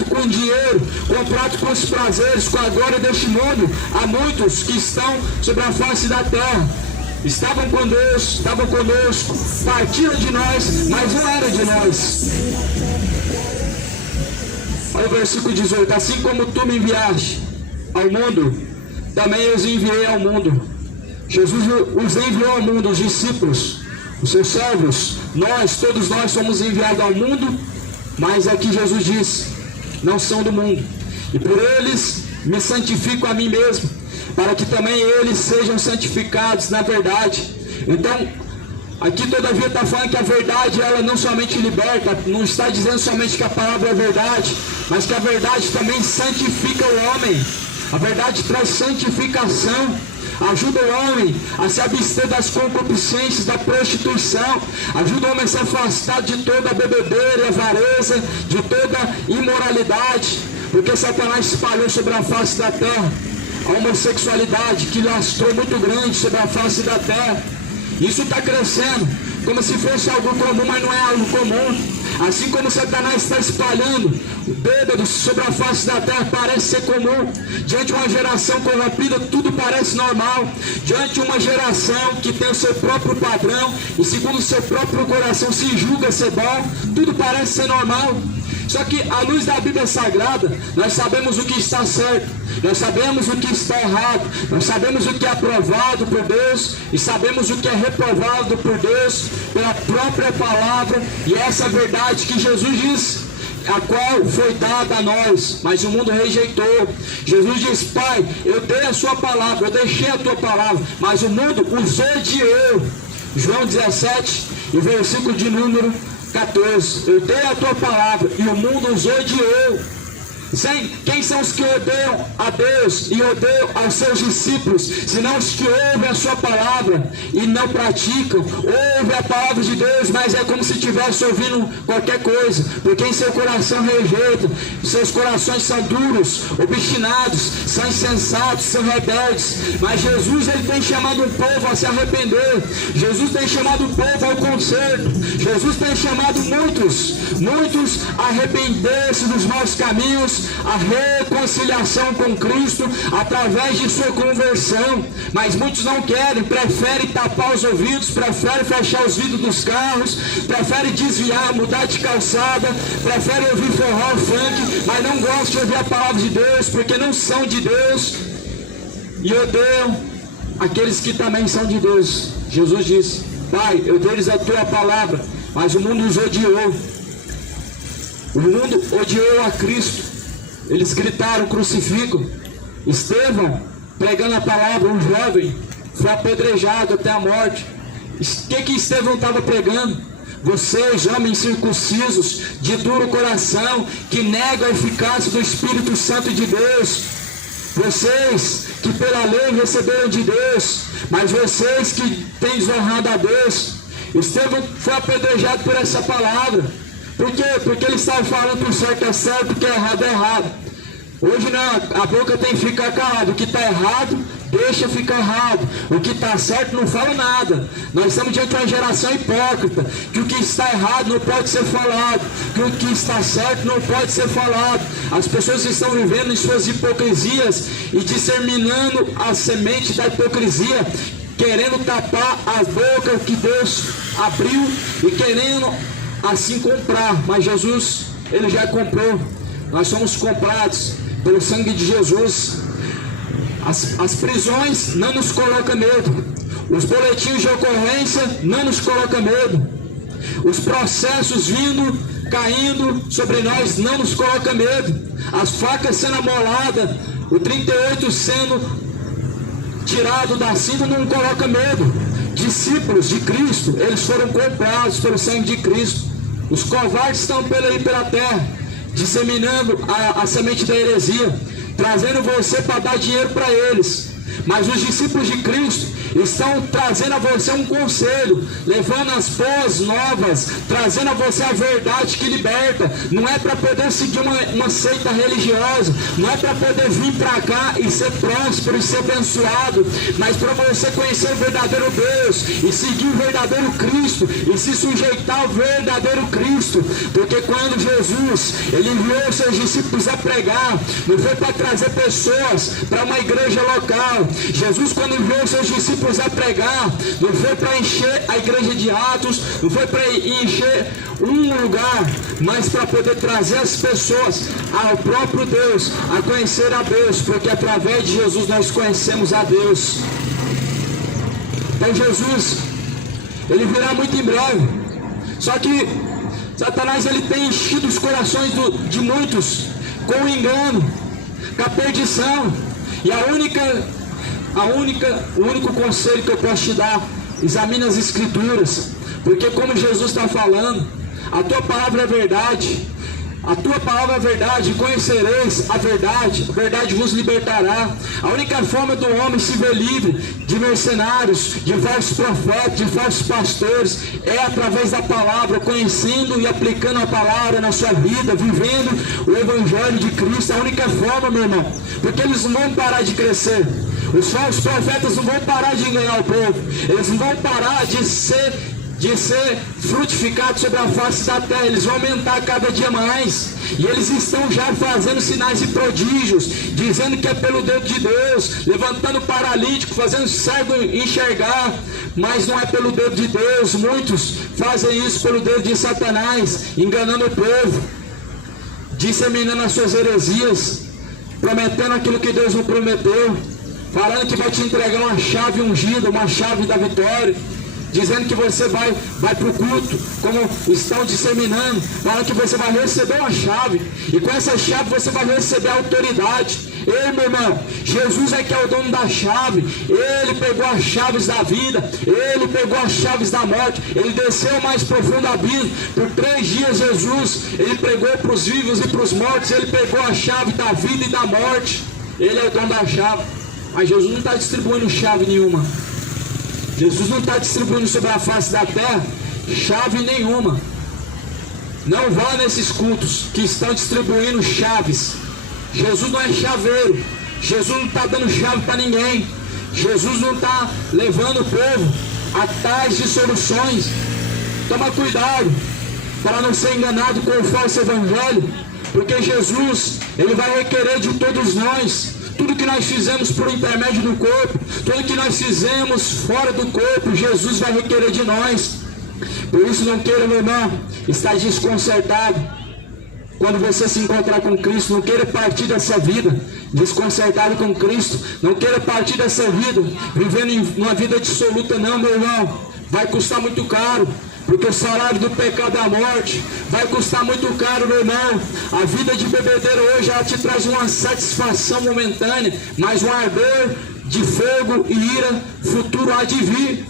com dinheiro, comprado com os prazeres, com a glória deste mundo, a muitos que estão sobre a face da terra. Estavam conosco, partiram de nós, mas não era de nós. Olha o versículo 18: assim como tu me enviaste ao mundo, também eu os enviei ao mundo. Jesus os enviou ao mundo, os discípulos, os seus servos. Todos nós somos enviados ao mundo, mas aqui Jesus diz: não são do mundo, e por eles me santifico a mim mesmo, para que também eles sejam santificados na verdade. Então, aqui todavia está falando que a verdade, ela não somente liberta, não está dizendo somente que a palavra é verdade, mas que a verdade também santifica o homem. A verdade traz santificação, ajuda o homem a se abster das concupiscências, da prostituição, ajuda o homem a se afastar de toda a bebedeira, avareza, de toda imoralidade, porque Satanás espalhou sobre a face da terra a homossexualidade, que lastrou muito grande sobre a face da terra. Isso está crescendo como se fosse algo comum, mas não é algo comum. Assim como Satanás está espalhando bêbados sobre a face da terra, parece ser comum. Diante de uma geração corrompida, tudo parece normal. Diante de uma geração que tem o seu próprio padrão e segundo o seu próprio coração se julga ser bom, tudo parece ser normal. Só que à luz da Bíblia Sagrada, nós sabemos o que está certo, nós sabemos o que está errado, nós sabemos o que é aprovado por Deus e sabemos o que é reprovado por Deus pela própria palavra. E essa verdade que Jesus diz, a qual foi dada a nós, mas o mundo rejeitou. Jesus diz: Pai, eu dei a sua palavra, eu deixei a tua palavra, mas o mundo os odiou. João 17 e versículo de número 14. Eu dei a tua palavra e o mundo os odiou. Quem são os que odeiam a Deus e odeiam aos seus discípulos, senão os que ouvem a sua palavra e não praticam? Ouvem a palavra de Deus, mas é como se estivesse ouvindo qualquer coisa, porque em seu coração rejeita. Seus corações são duros, obstinados, são insensatos, são rebeldes. Mas Jesus, ele tem chamado o povo a se arrepender. Jesus tem chamado o povo ao conserto. Jesus tem chamado muitos a arrepender-se dos maus caminhos, a reconciliação com Cristo através de sua conversão. Mas muitos não querem, preferem tapar os ouvidos, preferem fechar os vidros dos carros, preferem desviar, mudar de calçada, preferem ouvir forró, funk, mas não gostam de ouvir a palavra de Deus, porque não são de Deus e odeiam aqueles que também são de Deus. Jesus disse: Pai, eu dei-lhes a tua palavra, mas o mundo os odiou. O mundo odiou a Cristo. Eles gritaram: crucificam. Estevão, pregando a palavra, um jovem, foi apedrejado até a morte. O que Estevão estava pregando? Vocês, homens circuncisos, de duro coração, que negam a eficácia do Espírito Santo de Deus. Vocês que pela lei receberam de Deus, mas vocês que têm desonrado a Deus. Estevão foi apedrejado por essa palavra. Por quê? Porque ele estava falando que o certo é certo, o que é errado é errado. Hoje não, a boca tem que ficar calada. O que está errado, deixa ficar errado. O que está certo, não fala nada. Nós estamos diante de uma geração hipócrita, que o que está errado não pode ser falado, que o que está certo não pode ser falado. As pessoas estão vivendo em suas hipocrisias e disseminando a semente da hipocrisia, querendo tapar a boca que Deus abriu e querendo assim comprar. Mas Jesus, ele já comprou. Nós somos comprados pelo sangue de Jesus. As prisões não nos colocam medo. Os boletins de ocorrência não nos colocam medo. Os processos vindo, caindo sobre nós não nos colocam medo. As facas sendo amoladas, o 38 sendo tirado da cinta não coloca medo. Discípulos de Cristo, eles foram comprados pelo sangue de Cristo. Os covardes estão pela terra, disseminando a semente da heresia, trazendo você para dar dinheiro para eles. Mas os discípulos de Cristo estão trazendo a você um conselho, levando as boas novas, trazendo a você a verdade que liberta. Não é para poder seguir uma seita religiosa, não é para poder vir para cá e ser próspero e ser abençoado, mas para você conhecer o verdadeiro Deus e seguir o verdadeiro Cristo e se sujeitar ao verdadeiro Cristo. Porque quando Jesus, ele enviou seus discípulos a pregar, não foi para trazer pessoas para uma igreja local. Jesus, quando enviou seus discípulos a pregar, não foi para encher a igreja de Atos, não foi para encher um lugar, mas para poder trazer as pessoas ao próprio Deus, a conhecer a Deus, porque através de Jesus nós conhecemos a Deus. Então Jesus, ele virá muito em breve. Só que Satanás, ele tem enchido os corações de muitos com o engano, com a perdição. E o único conselho que eu posso te dar: examine as Escrituras, porque como Jesus está falando, a tua palavra é verdade, a tua palavra é verdade, conhecereis a verdade vos libertará. A única forma do homem se ver livre de mercenários, de falsos profetas, de falsos pastores, é através da palavra, conhecendo e aplicando a palavra na sua vida, vivendo o Evangelho de Cristo. É a única forma, meu irmão, porque eles não vão parar de crescer. Os falsos profetas não vão parar de enganar o povo, eles não vão parar de ser frutificados sobre a face da terra. Eles vão aumentar cada dia mais, e eles estão já fazendo sinais e prodígios, dizendo que é pelo dedo de Deus, levantando paralítico, fazendo cego enxergar, mas não é pelo dedo de Deus. Muitos fazem isso pelo dedo de Satanás, enganando o povo, disseminando as suas heresias, prometendo aquilo que Deus não prometeu, falando que vai te entregar uma chave ungida, uma chave da vitória, dizendo que você vai para o culto, como estão disseminando, falando que você vai receber uma chave, e com essa chave você vai receber a autoridade. Ei, meu irmão, Jesus é que é o dono da chave. Ele pegou as chaves da vida, ele pegou as chaves da morte, ele desceu ao mais profundo abismo. Por 3 dias Jesus, ele pregou para os vivos e para os mortos, ele pegou a chave da vida e da morte. Ele é o dono da chave. Mas Jesus não está distribuindo chave nenhuma. Jesus não está distribuindo sobre a face da terra chave nenhuma. Não vá nesses cultos que estão distribuindo chaves. Jesus não é chaveiro. Jesus não está dando chave para ninguém. Jesus não está levando o povo a tais de soluções. Toma cuidado para não ser enganado com o falso evangelho, porque Jesus, ele vai requerer de todos nós tudo que nós fizemos por intermédio do corpo, tudo que nós fizemos fora do corpo, Jesus vai requerer de nós. Por isso não queira, meu irmão, estar desconcertado quando você se encontrar com Cristo. Não queira partir dessa vida desconcertado com Cristo. Não queira partir dessa vida vivendo uma vida dissoluta, não, meu irmão. Vai custar muito caro, porque o salário do pecado é a morte. Vai custar muito caro, meu irmão. A vida de bebedeiro hoje, ela te traz uma satisfação momentânea, mas um ardor de fogo e ira futuro há de vir.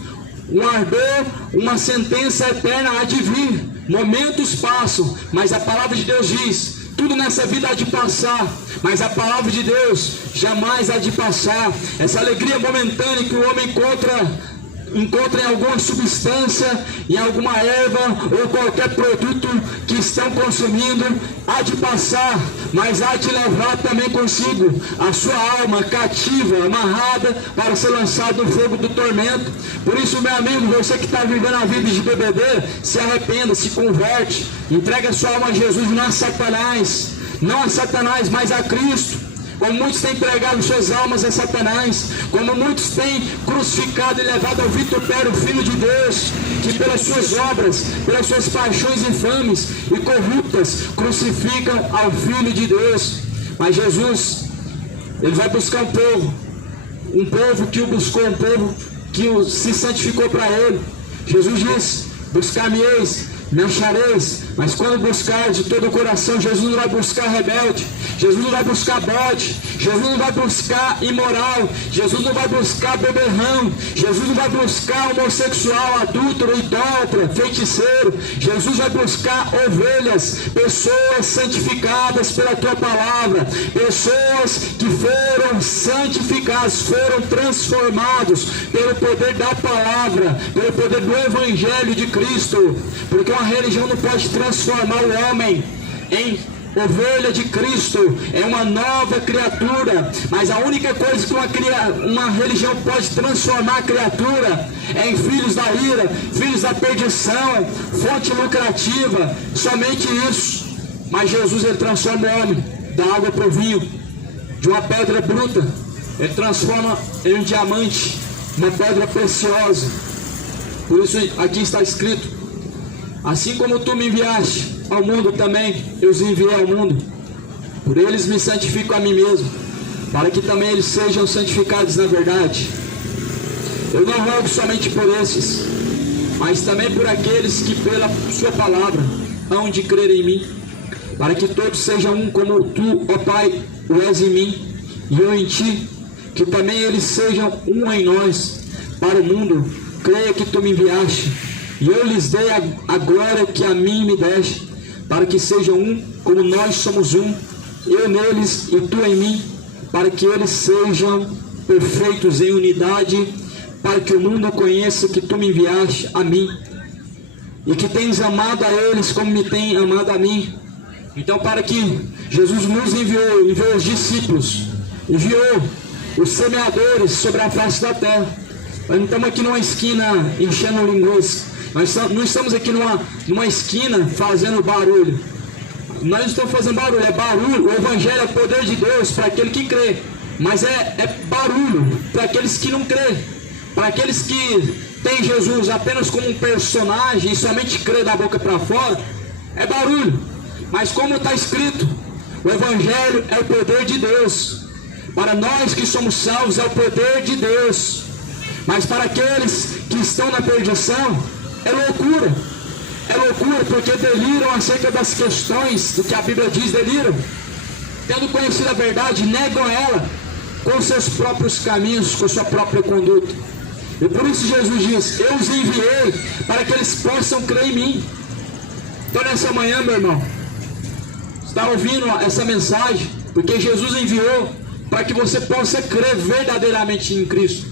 Um ardor, uma sentença eterna há de vir. Momentos passam, mas a palavra de Deus diz: tudo nessa vida há de passar, mas a palavra de Deus jamais há de passar. Essa alegria momentânea que o homem encontra em alguma substância, em alguma erva ou qualquer produto que estão consumindo, há de passar, mas há de levar também consigo a sua alma cativa, amarrada, para ser lançado no fogo do tormento. Por isso, meu amigo, você que está vivendo a vida de bebedeira, se arrependa, se converte, entrega a sua alma a Jesus, não a Satanás, não a Satanás, mas a Cristo. Como muitos têm pregado suas almas a Satanás, como muitos têm crucificado e levado ao vitupério o Filho de Deus, que pelas suas obras, pelas suas paixões infames e corruptas, crucificam ao Filho de Deus. Mas Jesus, ele vai buscar um povo que o buscou, um povo que se santificou para ele. Jesus disse: buscar-me-eis, me achareis. Mas quando buscar de todo o coração, Jesus não vai buscar rebelde, Jesus não vai buscar bode, Jesus não vai buscar imoral, Jesus não vai buscar beberrão, Jesus não vai buscar homossexual, adúltero, idólatra, feiticeiro. Jesus vai buscar ovelhas, pessoas santificadas pela tua palavra, pessoas que foram santificadas, foram transformados pelo poder da palavra, pelo poder do evangelho de Cristo. Porque uma religião não pode transformar o homem em ovelha de Cristo, é uma nova criatura. Mas a única coisa que uma religião pode transformar a criatura é em filhos da ira, filhos da perdição, fonte lucrativa, somente isso. Mas Jesus, ele transforma o homem da água para o vinho, de uma pedra bruta, ele transforma em um diamante, uma pedra preciosa. Por isso aqui está escrito: assim como tu me enviaste ao mundo, também eu os enviei ao mundo. Por eles me santifico a mim mesmo, para que também eles sejam santificados na verdade. Eu não rogo somente por esses, mas também por aqueles que pela sua palavra hão de crer em mim, para que todos sejam um, como tu, ó Pai, o és em mim e eu em ti, que também eles sejam um em nós, para o mundo creia que tu me enviaste, e eu lhes dei a glória que a mim me deste, para que sejam um, como nós somos um, eu neles e tu em mim, para que eles sejam perfeitos em unidade, para que o mundo conheça que tu me enviaste a mim, e que tens amado a eles como me tem amado a mim. Então, para que Jesus nos enviou os discípulos, enviou os semeadores sobre a face da terra. Nós não estamos aqui numa esquina enchendo linguiça. Nós não estamos aqui numa esquina fazendo barulho. Nós não estamos fazendo barulho, é barulho. O evangelho é o poder de Deus para aquele que crê. Mas é barulho para aqueles que não crê. Para aqueles que têm Jesus apenas como um personagem e somente crê da boca para fora, é barulho. Mas como está escrito, o evangelho é o poder de Deus. Para nós que somos salvos é o poder de Deus. Mas para aqueles que estão na perdição, é loucura. É loucura porque deliram acerca das questões do que a Bíblia diz, deliram. tendo conhecido a verdade, negam ela com seus próprios caminhos, com sua própria conduta. E por isso Jesus diz: eu os enviei para que eles possam crer em mim. Então nessa manhã, meu irmão, está ouvindo essa mensagem, porque Jesus enviou para que você possa crer verdadeiramente em Cristo.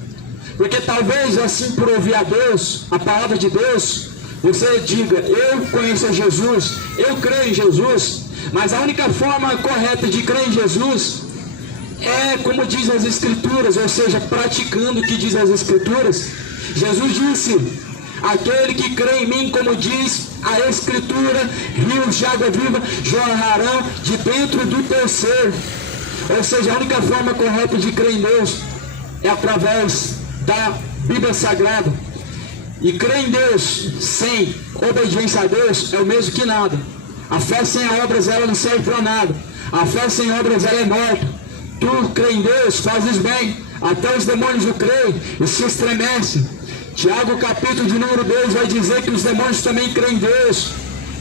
Porque talvez assim, por ouvir a Deus, a palavra de Deus, você diga: eu conheço a Jesus, eu creio em Jesus. Mas a única forma correta de crer em Jesus é como diz as Escrituras, ou seja, praticando o que diz as Escrituras. Jesus disse: aquele que crê em mim, como diz a Escritura, rios de água viva jorrarão de dentro do teu ser. Ou seja, a única forma correta de crer em Deus é através da Bíblia Sagrada. E crer em Deus sem obediência a Deus é o mesmo que nada. A fé sem obras, ela não serve para nada. A fé sem obras, ela é morta. Tu crê em Deus, fazes bem. Até os demônios o creem e se estremecem. Tiago capítulo de número 2 vai dizer que os demônios também creem em Deus,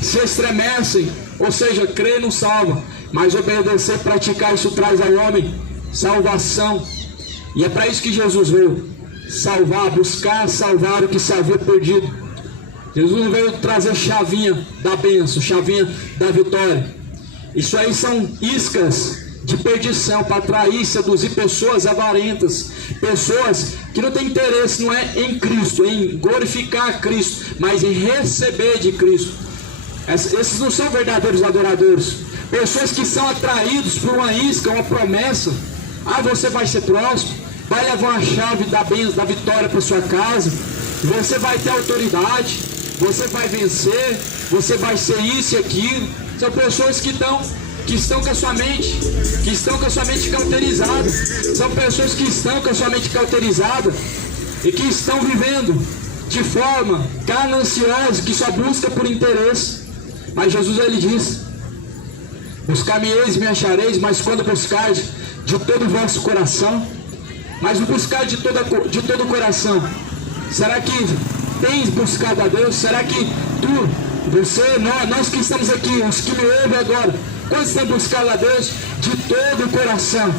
se estremecem. Ou seja, crer não salva, mas obedecer, praticar, isso traz ao homem salvação. E é para isso que Jesus veio: salvar, buscar salvar o que se havia perdido. Jesus não veio trazer chavinha da bênção, chavinha da vitória. Isso aí são iscas de perdição para atrair e seduzir pessoas avarentas, pessoas que não têm interesse, não é em Cristo, em glorificar Cristo, mas em receber de Cristo. Esses não são verdadeiros adoradores. Pessoas que são atraídos por uma isca, uma promessa. Ah, você vai ser próspero, vai levar uma chave da bênção, da vitória para sua casa, você vai ter autoridade, você vai vencer, você vai ser isso e aquilo. São pessoas que estão com a sua mente cauterizada. São pessoas que estão com a sua mente cauterizada e que estão vivendo de forma gananciosa, que só busca por interesse. Mas Jesus, ele diz: buscar-me-eis e me achareis, mas quando buscardes de todo o vosso coração. Mas o buscar de todo o coração, será que tens buscado a Deus? Será que nós que estamos aqui, os que me ouvem agora, quantos estão buscando a Deus de todo o coração?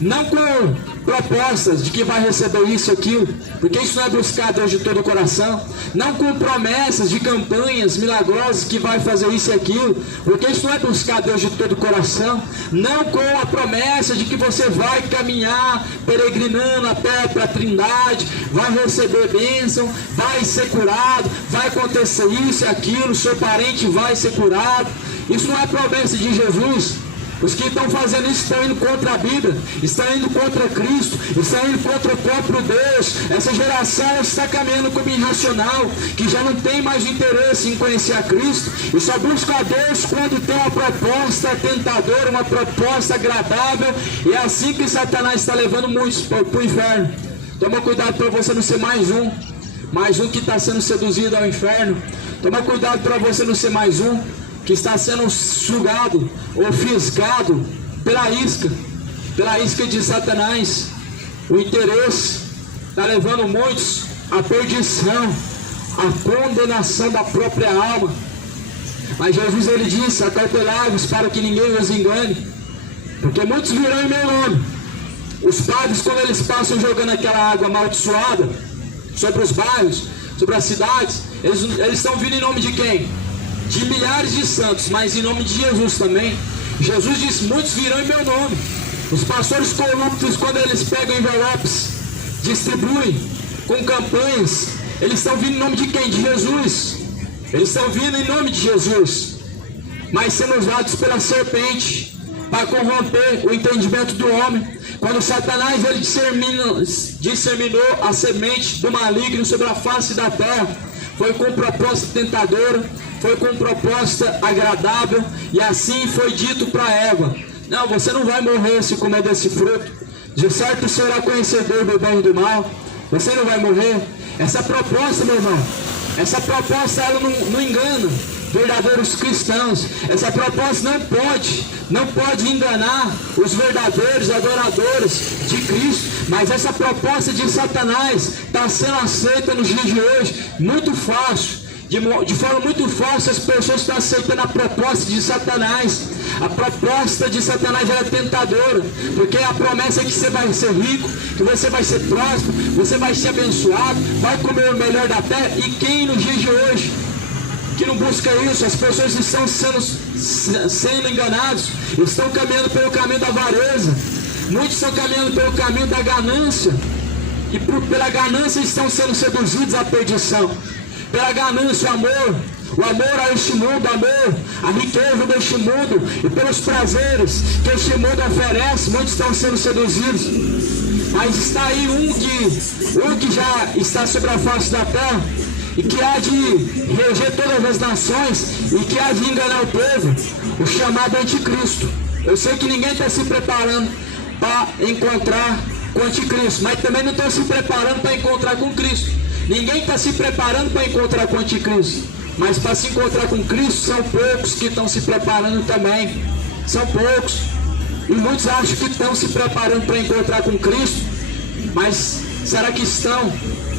Não com propostas de que vai receber isso e aquilo, porque isso não é buscar a Deus de todo o coração. Não com promessas de campanhas milagrosas que vai fazer isso e aquilo, porque isso não é buscar a Deus de todo o coração. Não com a promessa de que você vai caminhar peregrinando a pé para a Trindade, vai receber bênção, vai ser curado, vai acontecer isso e aquilo, seu parente vai ser curado. Isso não é promessa de Jesus. Os que estão fazendo isso estão indo contra a Bíblia, estão indo contra Cristo, estão indo contra o próprio Deus. Essa geração está caminhando como irracional, que já não tem mais interesse em conhecer a Cristo e só busca a Deus quando tem uma proposta tentadora, uma proposta agradável. E é assim que Satanás está levando muitos para o inferno. Toma cuidado para você não ser mais um que está sendo seduzido ao inferno. Toma cuidado para você não ser mais um que está sendo sugado ou fisgado pela isca de Satanás. O interesse está levando muitos à perdição, à condenação da própria alma. Mas Jesus, ele disse: acautelai-vos para que ninguém os engane, porque muitos virão em meu nome. Os padres, quando eles passam jogando aquela água amaldiçoada sobre os bairros, sobre as cidades, eles estão vindo em nome de quem? De milhares de santos, mas em nome de Jesus também. Jesus disse: muitos virão em meu nome. Os pastores corruptos, quando eles pegam envelopes, distribuem com campanhas, eles estão vindo em nome de quem? De Jesus. Eles estão vindo em nome de Jesus, mas sendo usados pela serpente para corromper o entendimento do homem. Quando Satanás, ele disseminou a semente do maligno sobre a face da terra, foi com proposta tentadora, foi com proposta agradável, e assim foi dito para Eva: não, você não vai morrer se comer desse fruto, de certo será conhecedor do bem e do mal, você não vai morrer. Essa proposta, meu irmão, essa proposta, ela não engana verdadeiros cristãos. Essa proposta não pode enganar os verdadeiros adoradores de Cristo. Mas essa proposta de Satanás está sendo aceita nos dias de hoje muito fácil. De forma muito fácil, as pessoas estão aceitando a proposta de Satanás. A proposta de Satanás era tentadora, porque a promessa é que você vai ser rico, que você vai ser próspero, você vai ser abençoado, vai comer o melhor da terra. E quem nos dias de hoje que não busca isso? As pessoas estão sendo enganados, estão caminhando pelo caminho da avareza, muitos estão caminhando pelo caminho da ganância, e pela ganância estão sendo seduzidos à perdição. Pela ganância, o amor a este mundo, o amor à riqueza deste mundo, e pelos prazeres que este mundo oferece, muitos estão sendo seduzidos. Mas está aí um que já está sobre a face da terra, e que há de reger todas as nações, e que há de enganar o povo, o chamado anticristo. Eu sei que ninguém está se preparando para encontrar com o anticristo, mas também não estão se preparando para encontrar com Cristo. Ninguém está se preparando para encontrar com o anticristo, mas para se encontrar com Cristo são poucos que estão se preparando também. São poucos. E muitos acham que estão se preparando para encontrar com Cristo, mas será que estão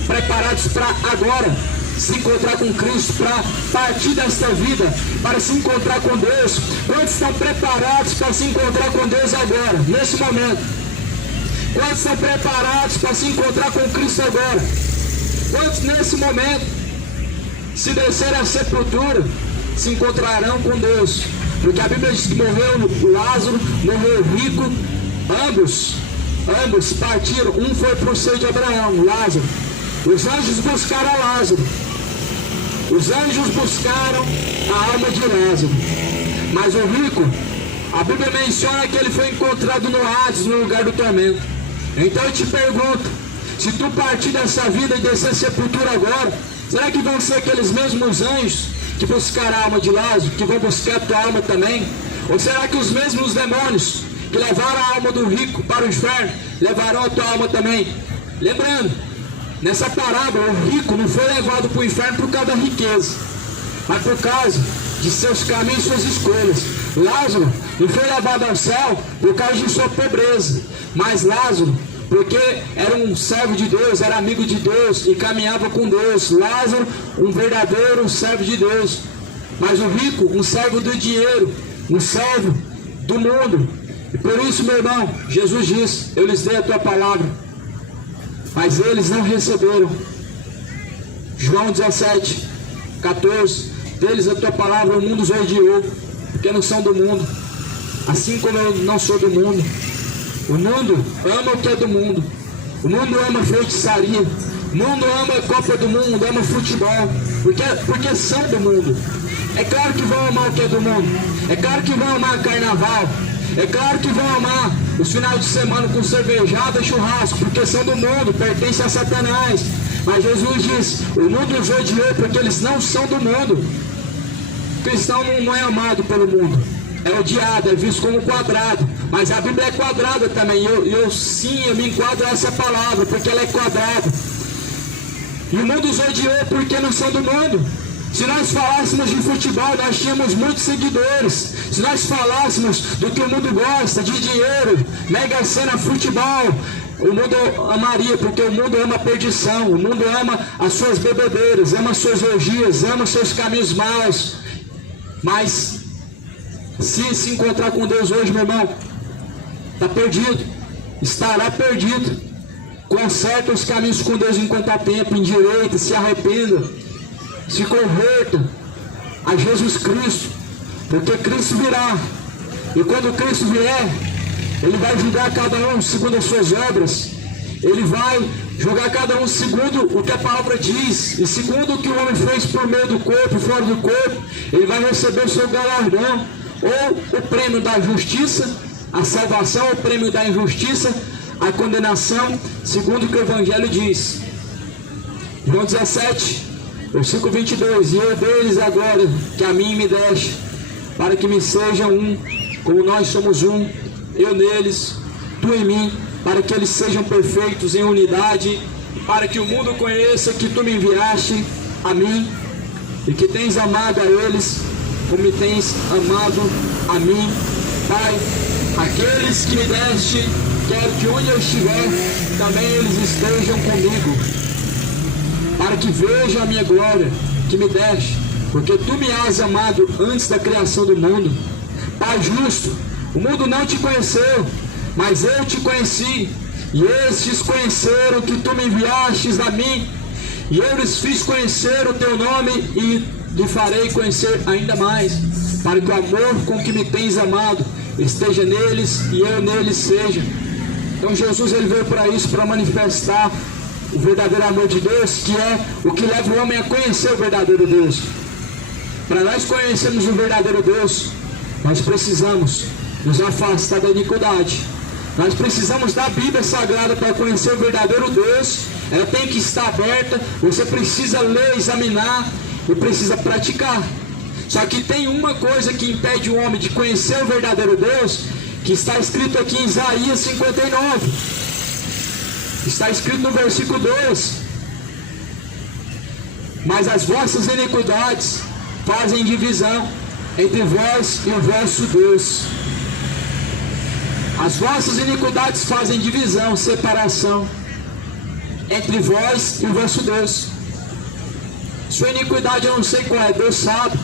preparados para agora se encontrar com Cristo, para partir desta vida, para se encontrar com Deus? Quantos estão preparados para se encontrar com Deus agora, nesse momento? Quantos estão preparados para se encontrar com Cristo agora? Quantos nesse momento, se descer à sepultura, se encontrarão com Deus? Porque a Bíblia diz que morreu Lázaro, morreu o rico, ambos partiram. Um foi para o seio de Abraão, Lázaro. Os anjos buscaram Lázaro. Os anjos buscaram a alma de Lázaro. Mas o rico, a Bíblia menciona que ele foi encontrado no Hades, no lugar do tormento. Então eu te pergunto, se tu partir dessa vida e descer a sepultura agora, será que vão ser aqueles mesmos anjos que buscaram a alma de Lázaro, que vão buscar a tua alma também? Ou será que os mesmos demônios que levaram a alma do rico para o inferno, levarão a tua alma também? Lembrando, nessa parábola, o rico não foi levado para o inferno por causa da riqueza, mas por causa de seus caminhos e suas escolhas. Lázaro não foi levado ao céu por causa de sua pobreza, mas Lázaro, porque era um servo de Deus, era amigo de Deus e caminhava com Deus. Lázaro, um verdadeiro servo de Deus. Mas o rico, um servo do dinheiro, um servo do mundo. E por isso, meu irmão, Jesus diz: eu lhes dei a tua palavra, mas eles não receberam. João 17, 14, deles a tua palavra o mundo os odiou, porque não são do mundo, assim como eu não sou do mundo. O mundo ama o que é do mundo. O mundo ama feitiçaria. O mundo ama a Copa do Mundo, ama futebol, porque são do mundo. É claro que vão amar o que é do mundo. É claro que vão amar carnaval. É claro que vão amar os finais de semana com cervejada e churrasco, porque são do mundo, pertencem a Satanás. Mas Jesus diz: o mundo os odiou porque eles não são do mundo. O cristão não é amado pelo mundo, é odiado, é visto como quadrado. Mas a Bíblia é quadrada também. Eu me enquadro essa palavra, porque ela é quadrada. E o mundo os odiou porque não são do mundo. Se nós falássemos de futebol, nós tínhamos muitos seguidores. Se nós falássemos do que o mundo gosta, de dinheiro, Mega Sena, futebol, o mundo amaria, porque o mundo ama a perdição. O mundo ama as suas bebedeiras, ama as suas orgias, ama os seus caminhos maus. Mas se encontrar com Deus hoje, meu irmão, está perdido, estará perdido. Conserta os caminhos com Deus enquanto há tempo, endireita, se arrependa, se converta a Jesus Cristo, porque Cristo virá. E quando Cristo vier, Ele vai julgar cada um segundo as suas obras. Ele vai julgar cada um segundo o que a palavra diz, e segundo o que o homem fez por meio do corpo e fora do corpo. Ele vai receber o seu galardão, ou o prêmio da justiça, a salvação, o prêmio da injustiça, a condenação, segundo o que o Evangelho diz. João 17, versículo 22, e eu deles agora, que a mim me deste, para que me sejam um, como nós somos um, eu neles, tu em mim, para que eles sejam perfeitos em unidade, para que o mundo conheça que tu me enviaste a mim, e que tens amado a eles, como me tens amado a mim. Pai, aqueles que me deste, quero que onde eu estiver, também eles estejam comigo, para que vejam a minha glória que me deste, porque tu me has amado antes da criação do mundo. Pai justo, o mundo não te conheceu, mas eu te conheci, e estes conheceram que tu me enviastes a mim, e eu lhes fiz conhecer o teu nome, e lhe farei conhecer ainda mais, para que o amor com que me tens amado esteja neles e eu neles seja. Então Jesus ele veio para isso, para manifestar o verdadeiro amor de Deus, que é o que leva o homem a conhecer o verdadeiro Deus. Para nós conhecermos o verdadeiro Deus, nós precisamos nos afastar da iniquidade. Nós precisamos da Bíblia Sagrada para conhecer o verdadeiro Deus. Ela tem que estar aberta, você precisa ler, examinar e precisa praticar. Só que tem uma coisa que impede o homem de conhecer o verdadeiro Deus, que está escrito aqui em Isaías 59. Está escrito no versículo 2: mas as vossas iniquidades fazem divisão entre vós e o vosso Deus. As vossas iniquidades fazem divisão, separação entre vós e o vosso Deus. Sua iniquidade eu não sei qual é, Deus sabe.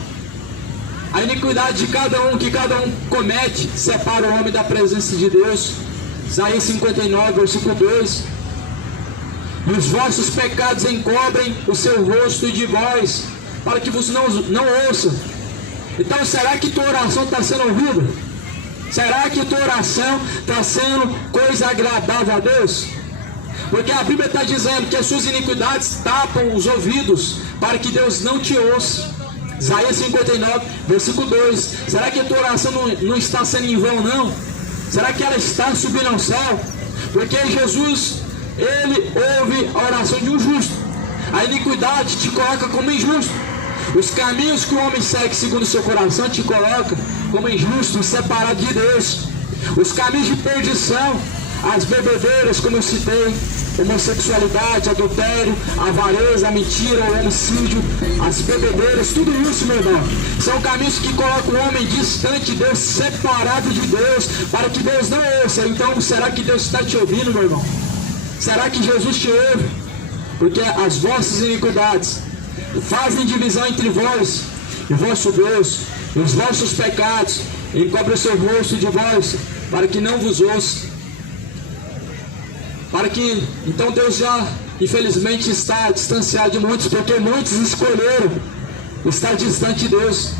A iniquidade de cada um, que cada um comete, separa o homem da presença de Deus. Isaías 59, versículo 2: e os vossos pecados encobrem o seu rosto de vós, para que vos não ouçam. Então será que tua oração está sendo ouvida? Será que tua oração está sendo coisa agradável a Deus? Porque a Bíblia está dizendo que as suas iniquidades tapam os ouvidos para que Deus não te ouça. Isaías 59, versículo 2. Será que a tua oração não está sendo em vão, não? Será que ela está subindo ao céu? Porque Jesus, ele ouve a oração de um justo. A iniquidade te coloca como injusto. Os caminhos que o homem segue segundo o seu coração te coloca como injusto, separado de Deus. Os caminhos de perdição, as bebedeiras, como eu citei, homossexualidade, adultério, avareza, a mentira, o homicídio, as bebedeiras, tudo isso, meu irmão, são caminhos que colocam o homem distante de Deus, separado de Deus, para que Deus não ouça. Então, será que Deus está te ouvindo, meu irmão? Será que Jesus te ouve? Porque as vossas iniquidades fazem divisão entre vós e vosso Deus, e os vossos pecados encobrem o seu rosto de vós, para que não vos ouça. Para que, então Deus já, infelizmente, está distanciado de muitos, porque muitos escolheram estar distante de Deus.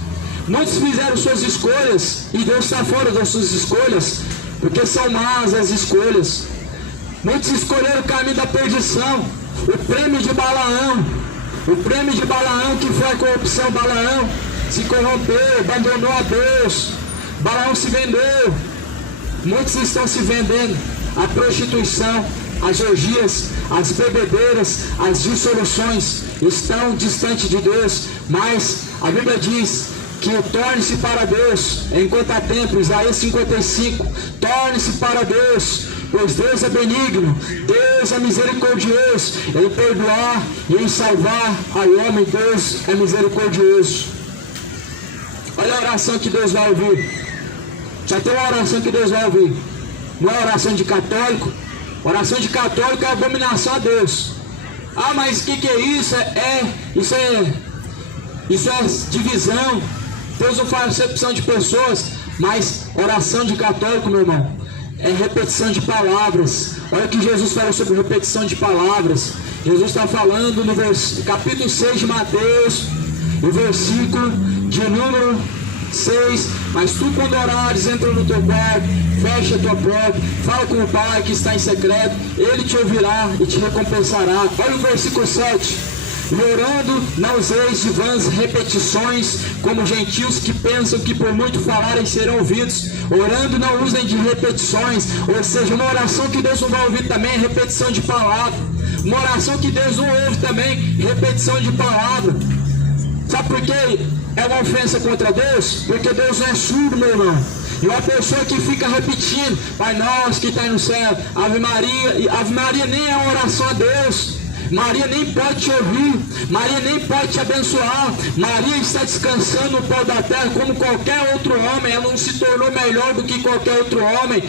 Muitos fizeram suas escolhas, e Deus está fora das suas escolhas, porque são más as escolhas. Muitos escolheram o caminho da perdição, o prêmio de Balaão, que foi a corrupção. Balaão se corrompeu, abandonou a Deus, Balaão se vendeu. Muitos estão se vendendo à prostituição, às orgias, às bebedeiras, às dissoluções, estão distante de Deus. Mas a Bíblia diz que torne-se para Deus enquanto há tempo. Isaías 55, torne-se para Deus, pois Deus é benigno, Deus é misericordioso em perdoar e em salvar ao homem. Deus é misericordioso. Olha a oração que Deus vai ouvir. Já tem uma oração que Deus vai ouvir. Não é oração de católico. Oração de católico é abominação a Deus. Ah, mas o que é isso? Isso é divisão. Deus não faz acepção de pessoas. Mas oração de católico, meu irmão, é repetição de palavras. Olha o que Jesus falou sobre repetição de palavras. Jesus está falando no capítulo 6 de Mateus, o versículo de número 6. Mas tu, quando orares, entra no teu quarto, fecha a tua porta, fala com o Pai que está em secreto, Ele te ouvirá e te recompensará. Olha o versículo 7. E orando, não useis de vãs repetições, como gentios que pensam que por muito falarem serão ouvidos. Orando, não usem de repetições. Ou seja, uma oração que Deus não vai ouvir também é repetição de palavra. Uma oração que Deus não ouve também, repetição de palavra. Sabe por quê? É uma ofensa contra Deus? Porque Deus não é surdo, meu irmão. E uma pessoa que fica repetindo, Pai nosso que está no céu, Ave Maria, e Ave Maria nem é uma oração a Deus. Maria nem pode te ouvir, Maria nem pode te abençoar. Maria está descansando no pó da terra como qualquer outro homem. Ela não se tornou melhor do que qualquer outro homem.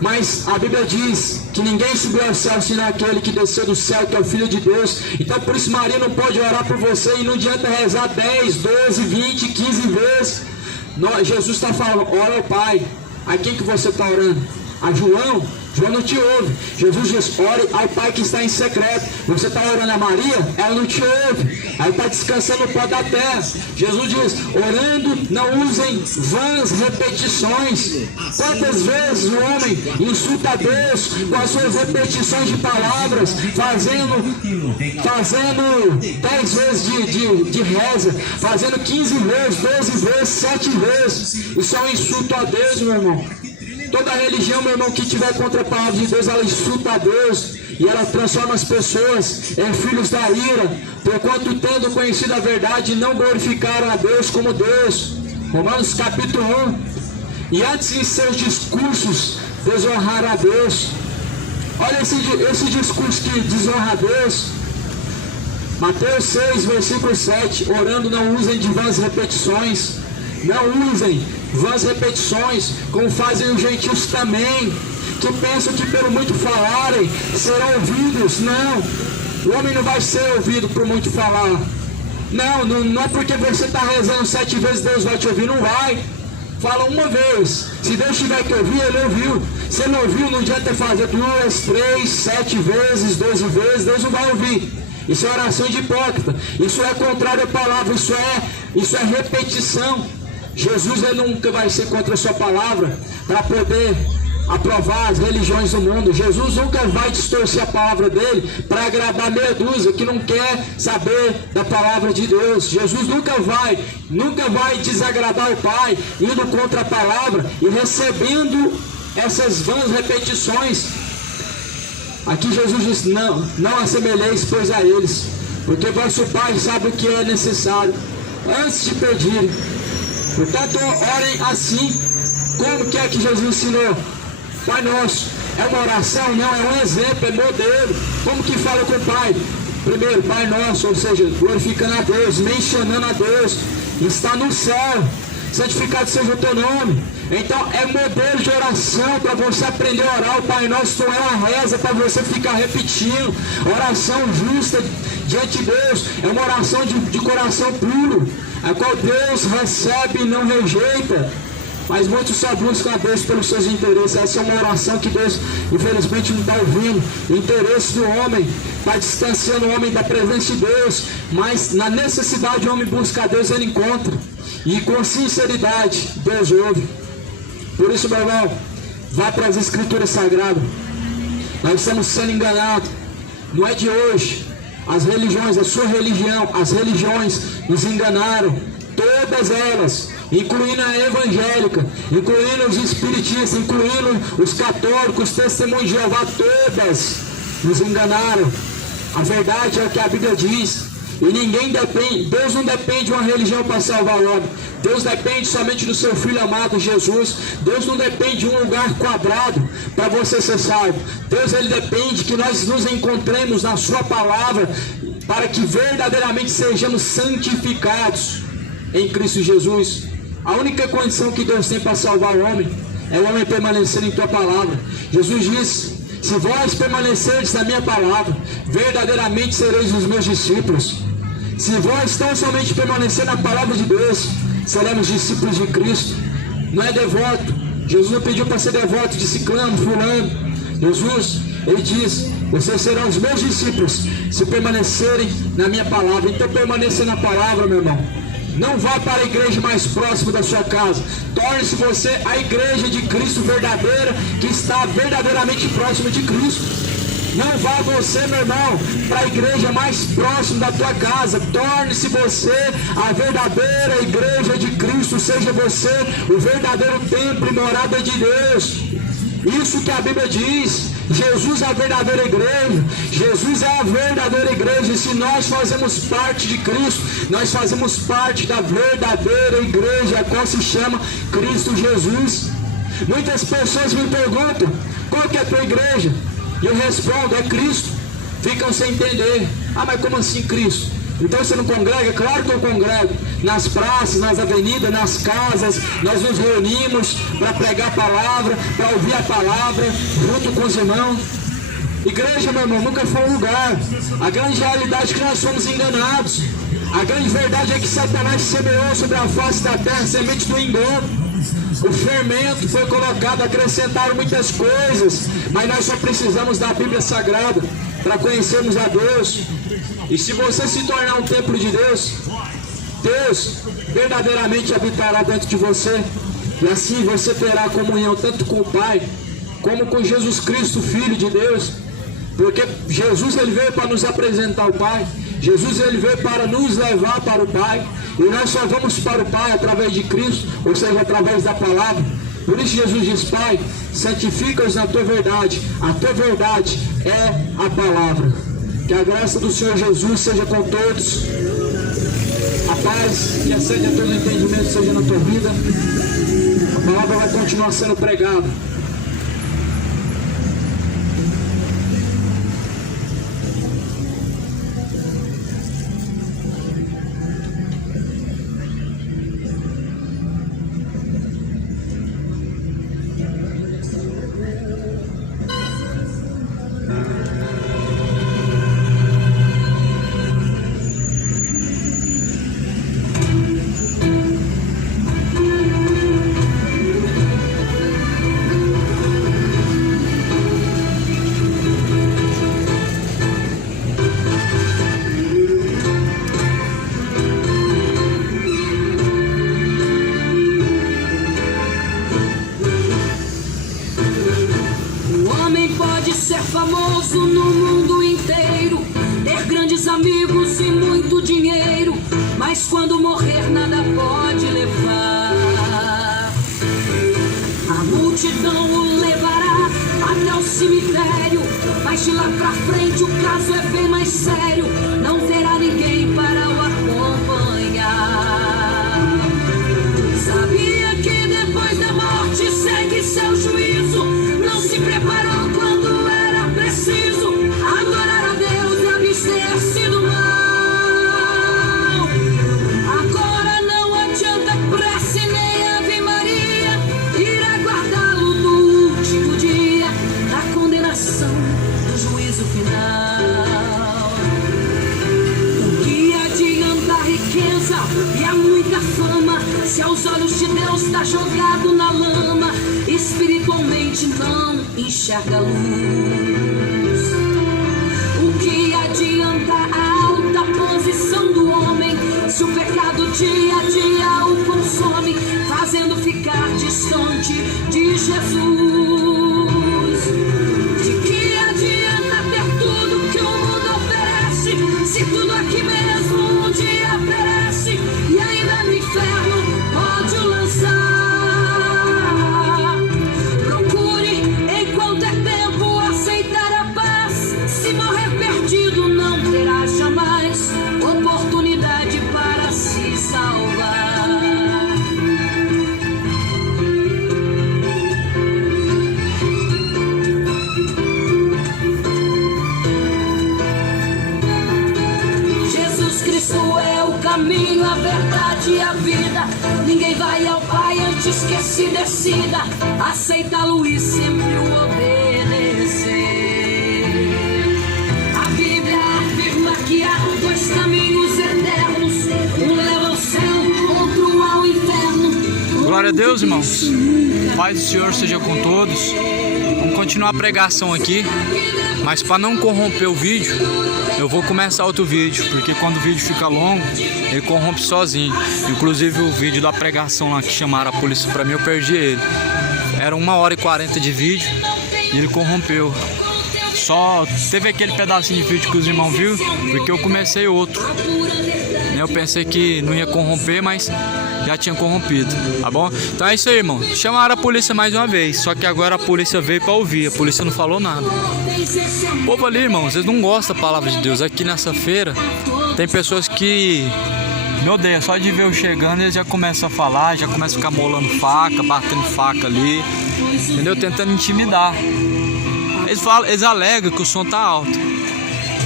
Mas a Bíblia diz que ninguém subiu ao céu senão aquele que desceu do céu, que é o Filho de Deus. Então por isso Maria não pode orar por você, e não adianta rezar 10, 12, 20, 15 vezes. Jesus está falando, ora ao Pai. A quem que você está orando? A João? João não te ouve. Jesus diz, ore ao Pai que está em secreto. Você está orando a Maria? Ela não te ouve. Aí está descansando no pó da terra. Jesus diz, orando, não usem vãs repetições. Quantas vezes o homem insulta a Deus com as suas repetições de palavras, fazendo 10 vezes de reza, fazendo 15 vezes, 12 vezes, 7 vezes. Isso é um insulto a Deus, meu irmão. Toda religião, meu irmão, que tiver contra a palavra de Deus, ela insulta a Deus e ela transforma as pessoas em filhos da ira, porquanto tendo conhecido a verdade, não glorificaram a Deus como Deus. Romanos capítulo 1. E antes em seus discursos desonrar a Deus. Olha esse discurso que desonra a Deus. Mateus 6, versículo 7. Orando, não usem de vãs repetições. Não usem vãs repetições, como fazem os gentios também, que pensam que pelo muito falarem serão ouvidos. Não, o homem não vai ser ouvido por muito falar. Não é porque você está rezando 7 vezes Deus vai te ouvir, não vai. Fala uma vez, se Deus tiver que ouvir, Ele ouviu. Se Ele não ouviu, não adianta fazer 2, 3, 7 vezes, 12 vezes, Deus não vai ouvir. Isso é oração de hipócrita, isso é contrário à palavra, isso é repetição. Jesus, ele nunca vai ser contra a sua palavra para poder aprovar as religiões do mundo. Jesus nunca vai distorcer a palavra dele para agradar meia dúzia que não quer saber da palavra de Deus. Jesus nunca vai desagradar o Pai indo contra a palavra e recebendo essas vãs repetições. Aqui Jesus diz, não assemelheis pois a eles, porque vosso Pai sabe o que é necessário antes de pedirem. Portanto, orem assim. Como que é que Jesus ensinou? Pai Nosso. É uma oração? Não, é um exemplo, é modelo. Como que fala com o Pai? Primeiro, Pai Nosso, ou seja, glorificando a Deus, mencionando a Deus. Está no céu. Santificado seja o teu nome. Então, é modelo de oração para você aprender a orar. O Pai Nosso não é uma reza para você ficar repetindo. Oração justa diante de Deus. É uma oração de coração puro, a qual Deus recebe e não rejeita. Mas muitos só buscam a Deus pelos seus interesses. Essa é uma oração que Deus, infelizmente, não está ouvindo. O interesse do homem está distanciando o homem da presença de Deus. Mas na necessidade o homem busca a Deus, ele encontra. E com sinceridade, Deus ouve. Por isso, meu irmão, vá para as Escrituras Sagradas. Nós estamos sendo enganados. Não é de hoje. As religiões, a sua religião, as religiões nos enganaram. Todas elas, incluindo a evangélica, incluindo os espiritistas, incluindo os católicos, os testemunhos de Jeová, todas nos enganaram. A verdade é o que a Bíblia diz. E ninguém depende, Deus não depende de uma religião para salvar o homem. Deus depende somente do seu Filho amado Jesus. Deus não depende de um lugar quadrado para você ser salvo. Deus, ele depende que nós nos encontremos na sua palavra para que verdadeiramente sejamos santificados em Cristo Jesus. A única condição que Deus tem para salvar o homem é o homem permanecer em tua palavra. Jesus disse, se vós permanecerdes na minha palavra, verdadeiramente sereis os meus discípulos. Se vós tão somente permanecer na palavra de Deus, seremos discípulos de Cristo. Não é devoto. Jesus não pediu para ser devoto de ciclano, fulano. Jesus, ele diz, vocês serão os meus discípulos se permanecerem na minha palavra. Então permaneça na palavra, meu irmão. Não vá para a igreja mais próxima da sua casa. Torne-se você a igreja de Cristo verdadeira, que está verdadeiramente próxima de Cristo. Não vá você, meu irmão, para a igreja mais próxima da tua casa. Torne-se você a verdadeira igreja de Cristo. Seja você o verdadeiro templo e morada de Deus. Isso que a Bíblia diz. Jesus é a verdadeira igreja. Jesus é a verdadeira igreja. E se nós fazemos parte de Cristo, nós fazemos parte da verdadeira igreja, a qual se chama Cristo Jesus. Muitas pessoas me perguntam, qual que é a tua igreja? E eu respondo, é Cristo. Ficam sem entender. Ah, mas como assim Cristo? Então você não congrega? Claro que eu congrego. Nas praças, nas avenidas, nas casas, nós nos reunimos para pregar a palavra, para ouvir a palavra, junto com os irmãos. Igreja, meu irmão, nunca foi um lugar. A grande realidade é que nós somos enganados. A grande verdade é que Satanás semeou sobre a face da terra semente do engano. O fermento foi colocado, acrescentaram muitas coisas, mas nós só precisamos da Bíblia Sagrada para conhecermos a Deus. E se você se tornar um templo de Deus, Deus verdadeiramente habitará dentro de você. E assim você terá comunhão tanto com o Pai, como com Jesus Cristo, Filho de Deus. Porque Jesus ele veio para nos apresentar o Pai. Jesus ele veio para nos levar para o Pai. E nós só vamos para o Pai através de Cristo, ou seja, através da palavra. Por isso Jesus diz: Pai, santifica-os na tua verdade. A tua verdade é a palavra. Que a graça do Senhor Jesus seja com todos. A paz e excede a todo entendimento seja na tua vida. A palavra vai continuar sendo pregada. Famoso no mundo inteiro, ter grandes amigos e muito dinheiro, mas quando morrer nada pode levar. A multidão o levará até o cemitério, mas de lá pra frente o caso é bem mais sério, não terá ninguém para o acompanhar. Sabia que depois da morte segue seu juízo, não se preparou quando era preciso adorar a Deus e abster-se do mal. Agora não adianta prece nem Ave Maria, irá guardá-lo no último dia da condenação do juízo final. O que adianta a riqueza e a muita fama se aos olhos de Deus está jogado na lama, espiritualmente não enxerga a luz? O que adianta a alta posição do homem se o pecado dia a dia o consome, fazendo ficar distante de Jesus? De que adianta ter tudo que o mundo oferece, se tudo aqui mesmo um dia perece e ainda no inferno pode o lançar? Oportunidade para se salvar. Jesus Cristo é o caminho, a verdade e a vida. Ninguém vai ao Pai antes que se decida aceitá-lo e sempre o obedecer. A Bíblia afirma que há dois caminhos eternos, um leva ao céu, outro ao inferno. Glória a Deus, irmãos. Paz do Senhor seja com todos. Vamos continuar a pregação aqui, mas para não corromper o vídeo, eu vou começar outro vídeo, porque quando o vídeo fica longo, ele corrompe sozinho. Inclusive o vídeo da pregação lá que chamaram a polícia para mim, eu perdi ele. Era 1h40 de vídeo e ele corrompeu. Só teve aquele pedacinho de vídeo que os irmãos viram, porque eu comecei outro. Eu pensei que não ia corromper, mas já tinha corrompido, tá bom? Então é isso aí, irmão. Chamaram a polícia mais uma vez, só que agora a polícia veio para ouvir, a polícia não falou nada. O povo ali, irmão, vocês não gostam da palavra de Deus. Aqui nessa feira tem pessoas que me odeiam, só de ver eu chegando eles já começam a falar, já começam a ficar molando faca, batendo faca ali, entendeu? Tentando intimidar. Eles alegam que o som tá alto.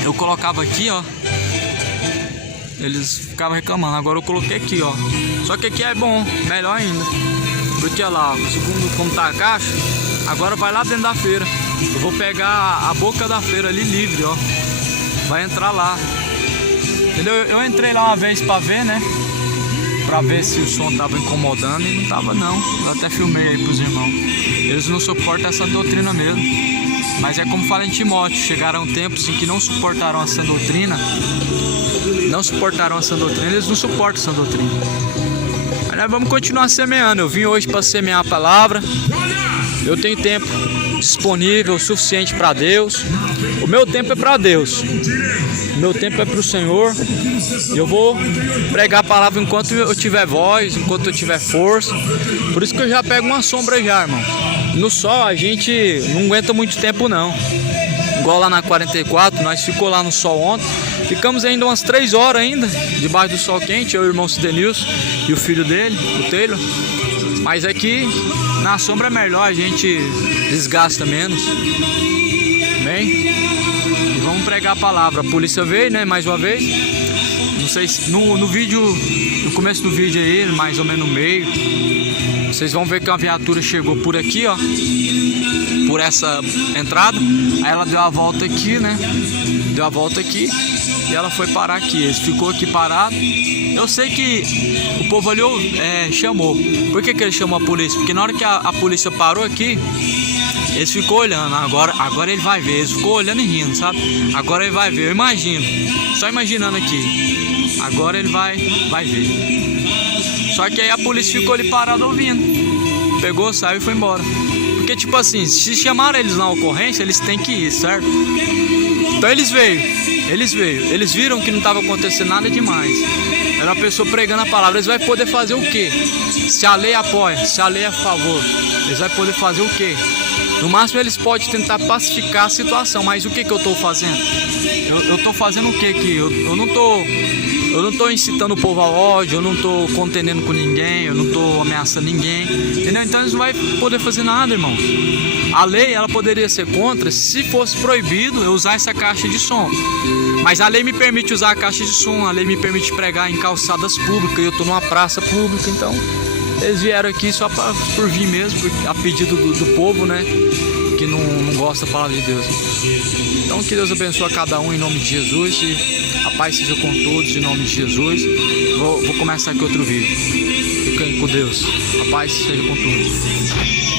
Eu colocava aqui, ó. Eles ficavam reclamando. Agora eu coloquei aqui, ó. Só que aqui é bom, melhor ainda. Porque lá, segundo como tá a caixa, agora vai lá dentro da feira. Eu vou pegar a boca da feira ali livre, ó. Vai entrar lá. Entendeu? Eu entrei lá uma vez pra ver, né? Pra ver se o som tava incomodando e não tava não. Eu até filmei aí pros irmãos. Eles não suportam essa doutrina mesmo. Mas é como fala em Timóteo, chegaram tempos em que não suportaram essa doutrina. Não suportaram essa doutrina, eles não suportam essa doutrina. Mas nós vamos continuar semeando. Eu vim hoje para semear a palavra. Eu tenho tempo disponível, suficiente para Deus. O meu tempo é para Deus. O meu tempo é para o Senhor. E eu vou pregar a palavra enquanto eu tiver voz, enquanto eu tiver força. Por isso que eu já pego uma sombra já, irmão. No sol a gente não aguenta muito tempo não. Igual lá na 44, nós ficou lá no sol ontem. Ficamos ainda umas 3 horas ainda, debaixo do sol quente, eu e o irmão Cidenilson e o filho dele, o Taylor. Mas aqui na sombra é melhor, a gente desgasta menos. Bem, e vamos pregar a palavra. A polícia veio, né, mais uma vez. Não sei se no vídeo, no começo do vídeo aí, mais ou menos no meio, vocês vão ver que uma viatura chegou por aqui, ó, por essa entrada. Aí ela deu a volta aqui, né? Deu a volta aqui e ela foi parar aqui. Eles ficou aqui parado. Eu sei que o povo ali chamou. Por que ele chamou a polícia? Porque na hora que a polícia parou aqui, eles ficou olhando. Agora ele vai ver. Eles ficou olhando e rindo, sabe? Agora ele vai ver. Eu imagino. Só imaginando aqui. Agora ele vai ver. Só que aí a polícia ficou ali parada ouvindo. Pegou, saiu e foi embora. Porque tipo assim, se chamaram eles na ocorrência, eles têm que ir, certo? Então eles veio. Eles viram que não estava acontecendo nada demais. Era uma pessoa pregando a palavra. Eles vão poder fazer o quê? Se a lei apoia, se a lei é a favor, eles vão poder fazer o quê? No máximo eles podem tentar pacificar a situação. Mas o que eu estou fazendo? Eu estou fazendo o quê aqui? Eu não estou incitando o povo ao ódio, eu não estou contendendo com ninguém, eu não estou ameaçando ninguém, entendeu? Então eles não vão poder fazer nada, irmão. A lei, ela poderia ser contra se fosse proibido eu usar essa caixa de som. Mas a lei me permite usar a caixa de som, a lei me permite pregar em calçadas públicas, eu estou numa praça pública, então eles vieram aqui só por vir mesmo, a pedido do povo, né? Que não gosta da palavra de Deus. Então que Deus abençoe a cada um em nome de Jesus e a paz seja com todos em nome de Jesus. Vou começar aqui outro vídeo. Fiquem com Deus. A paz seja com todos.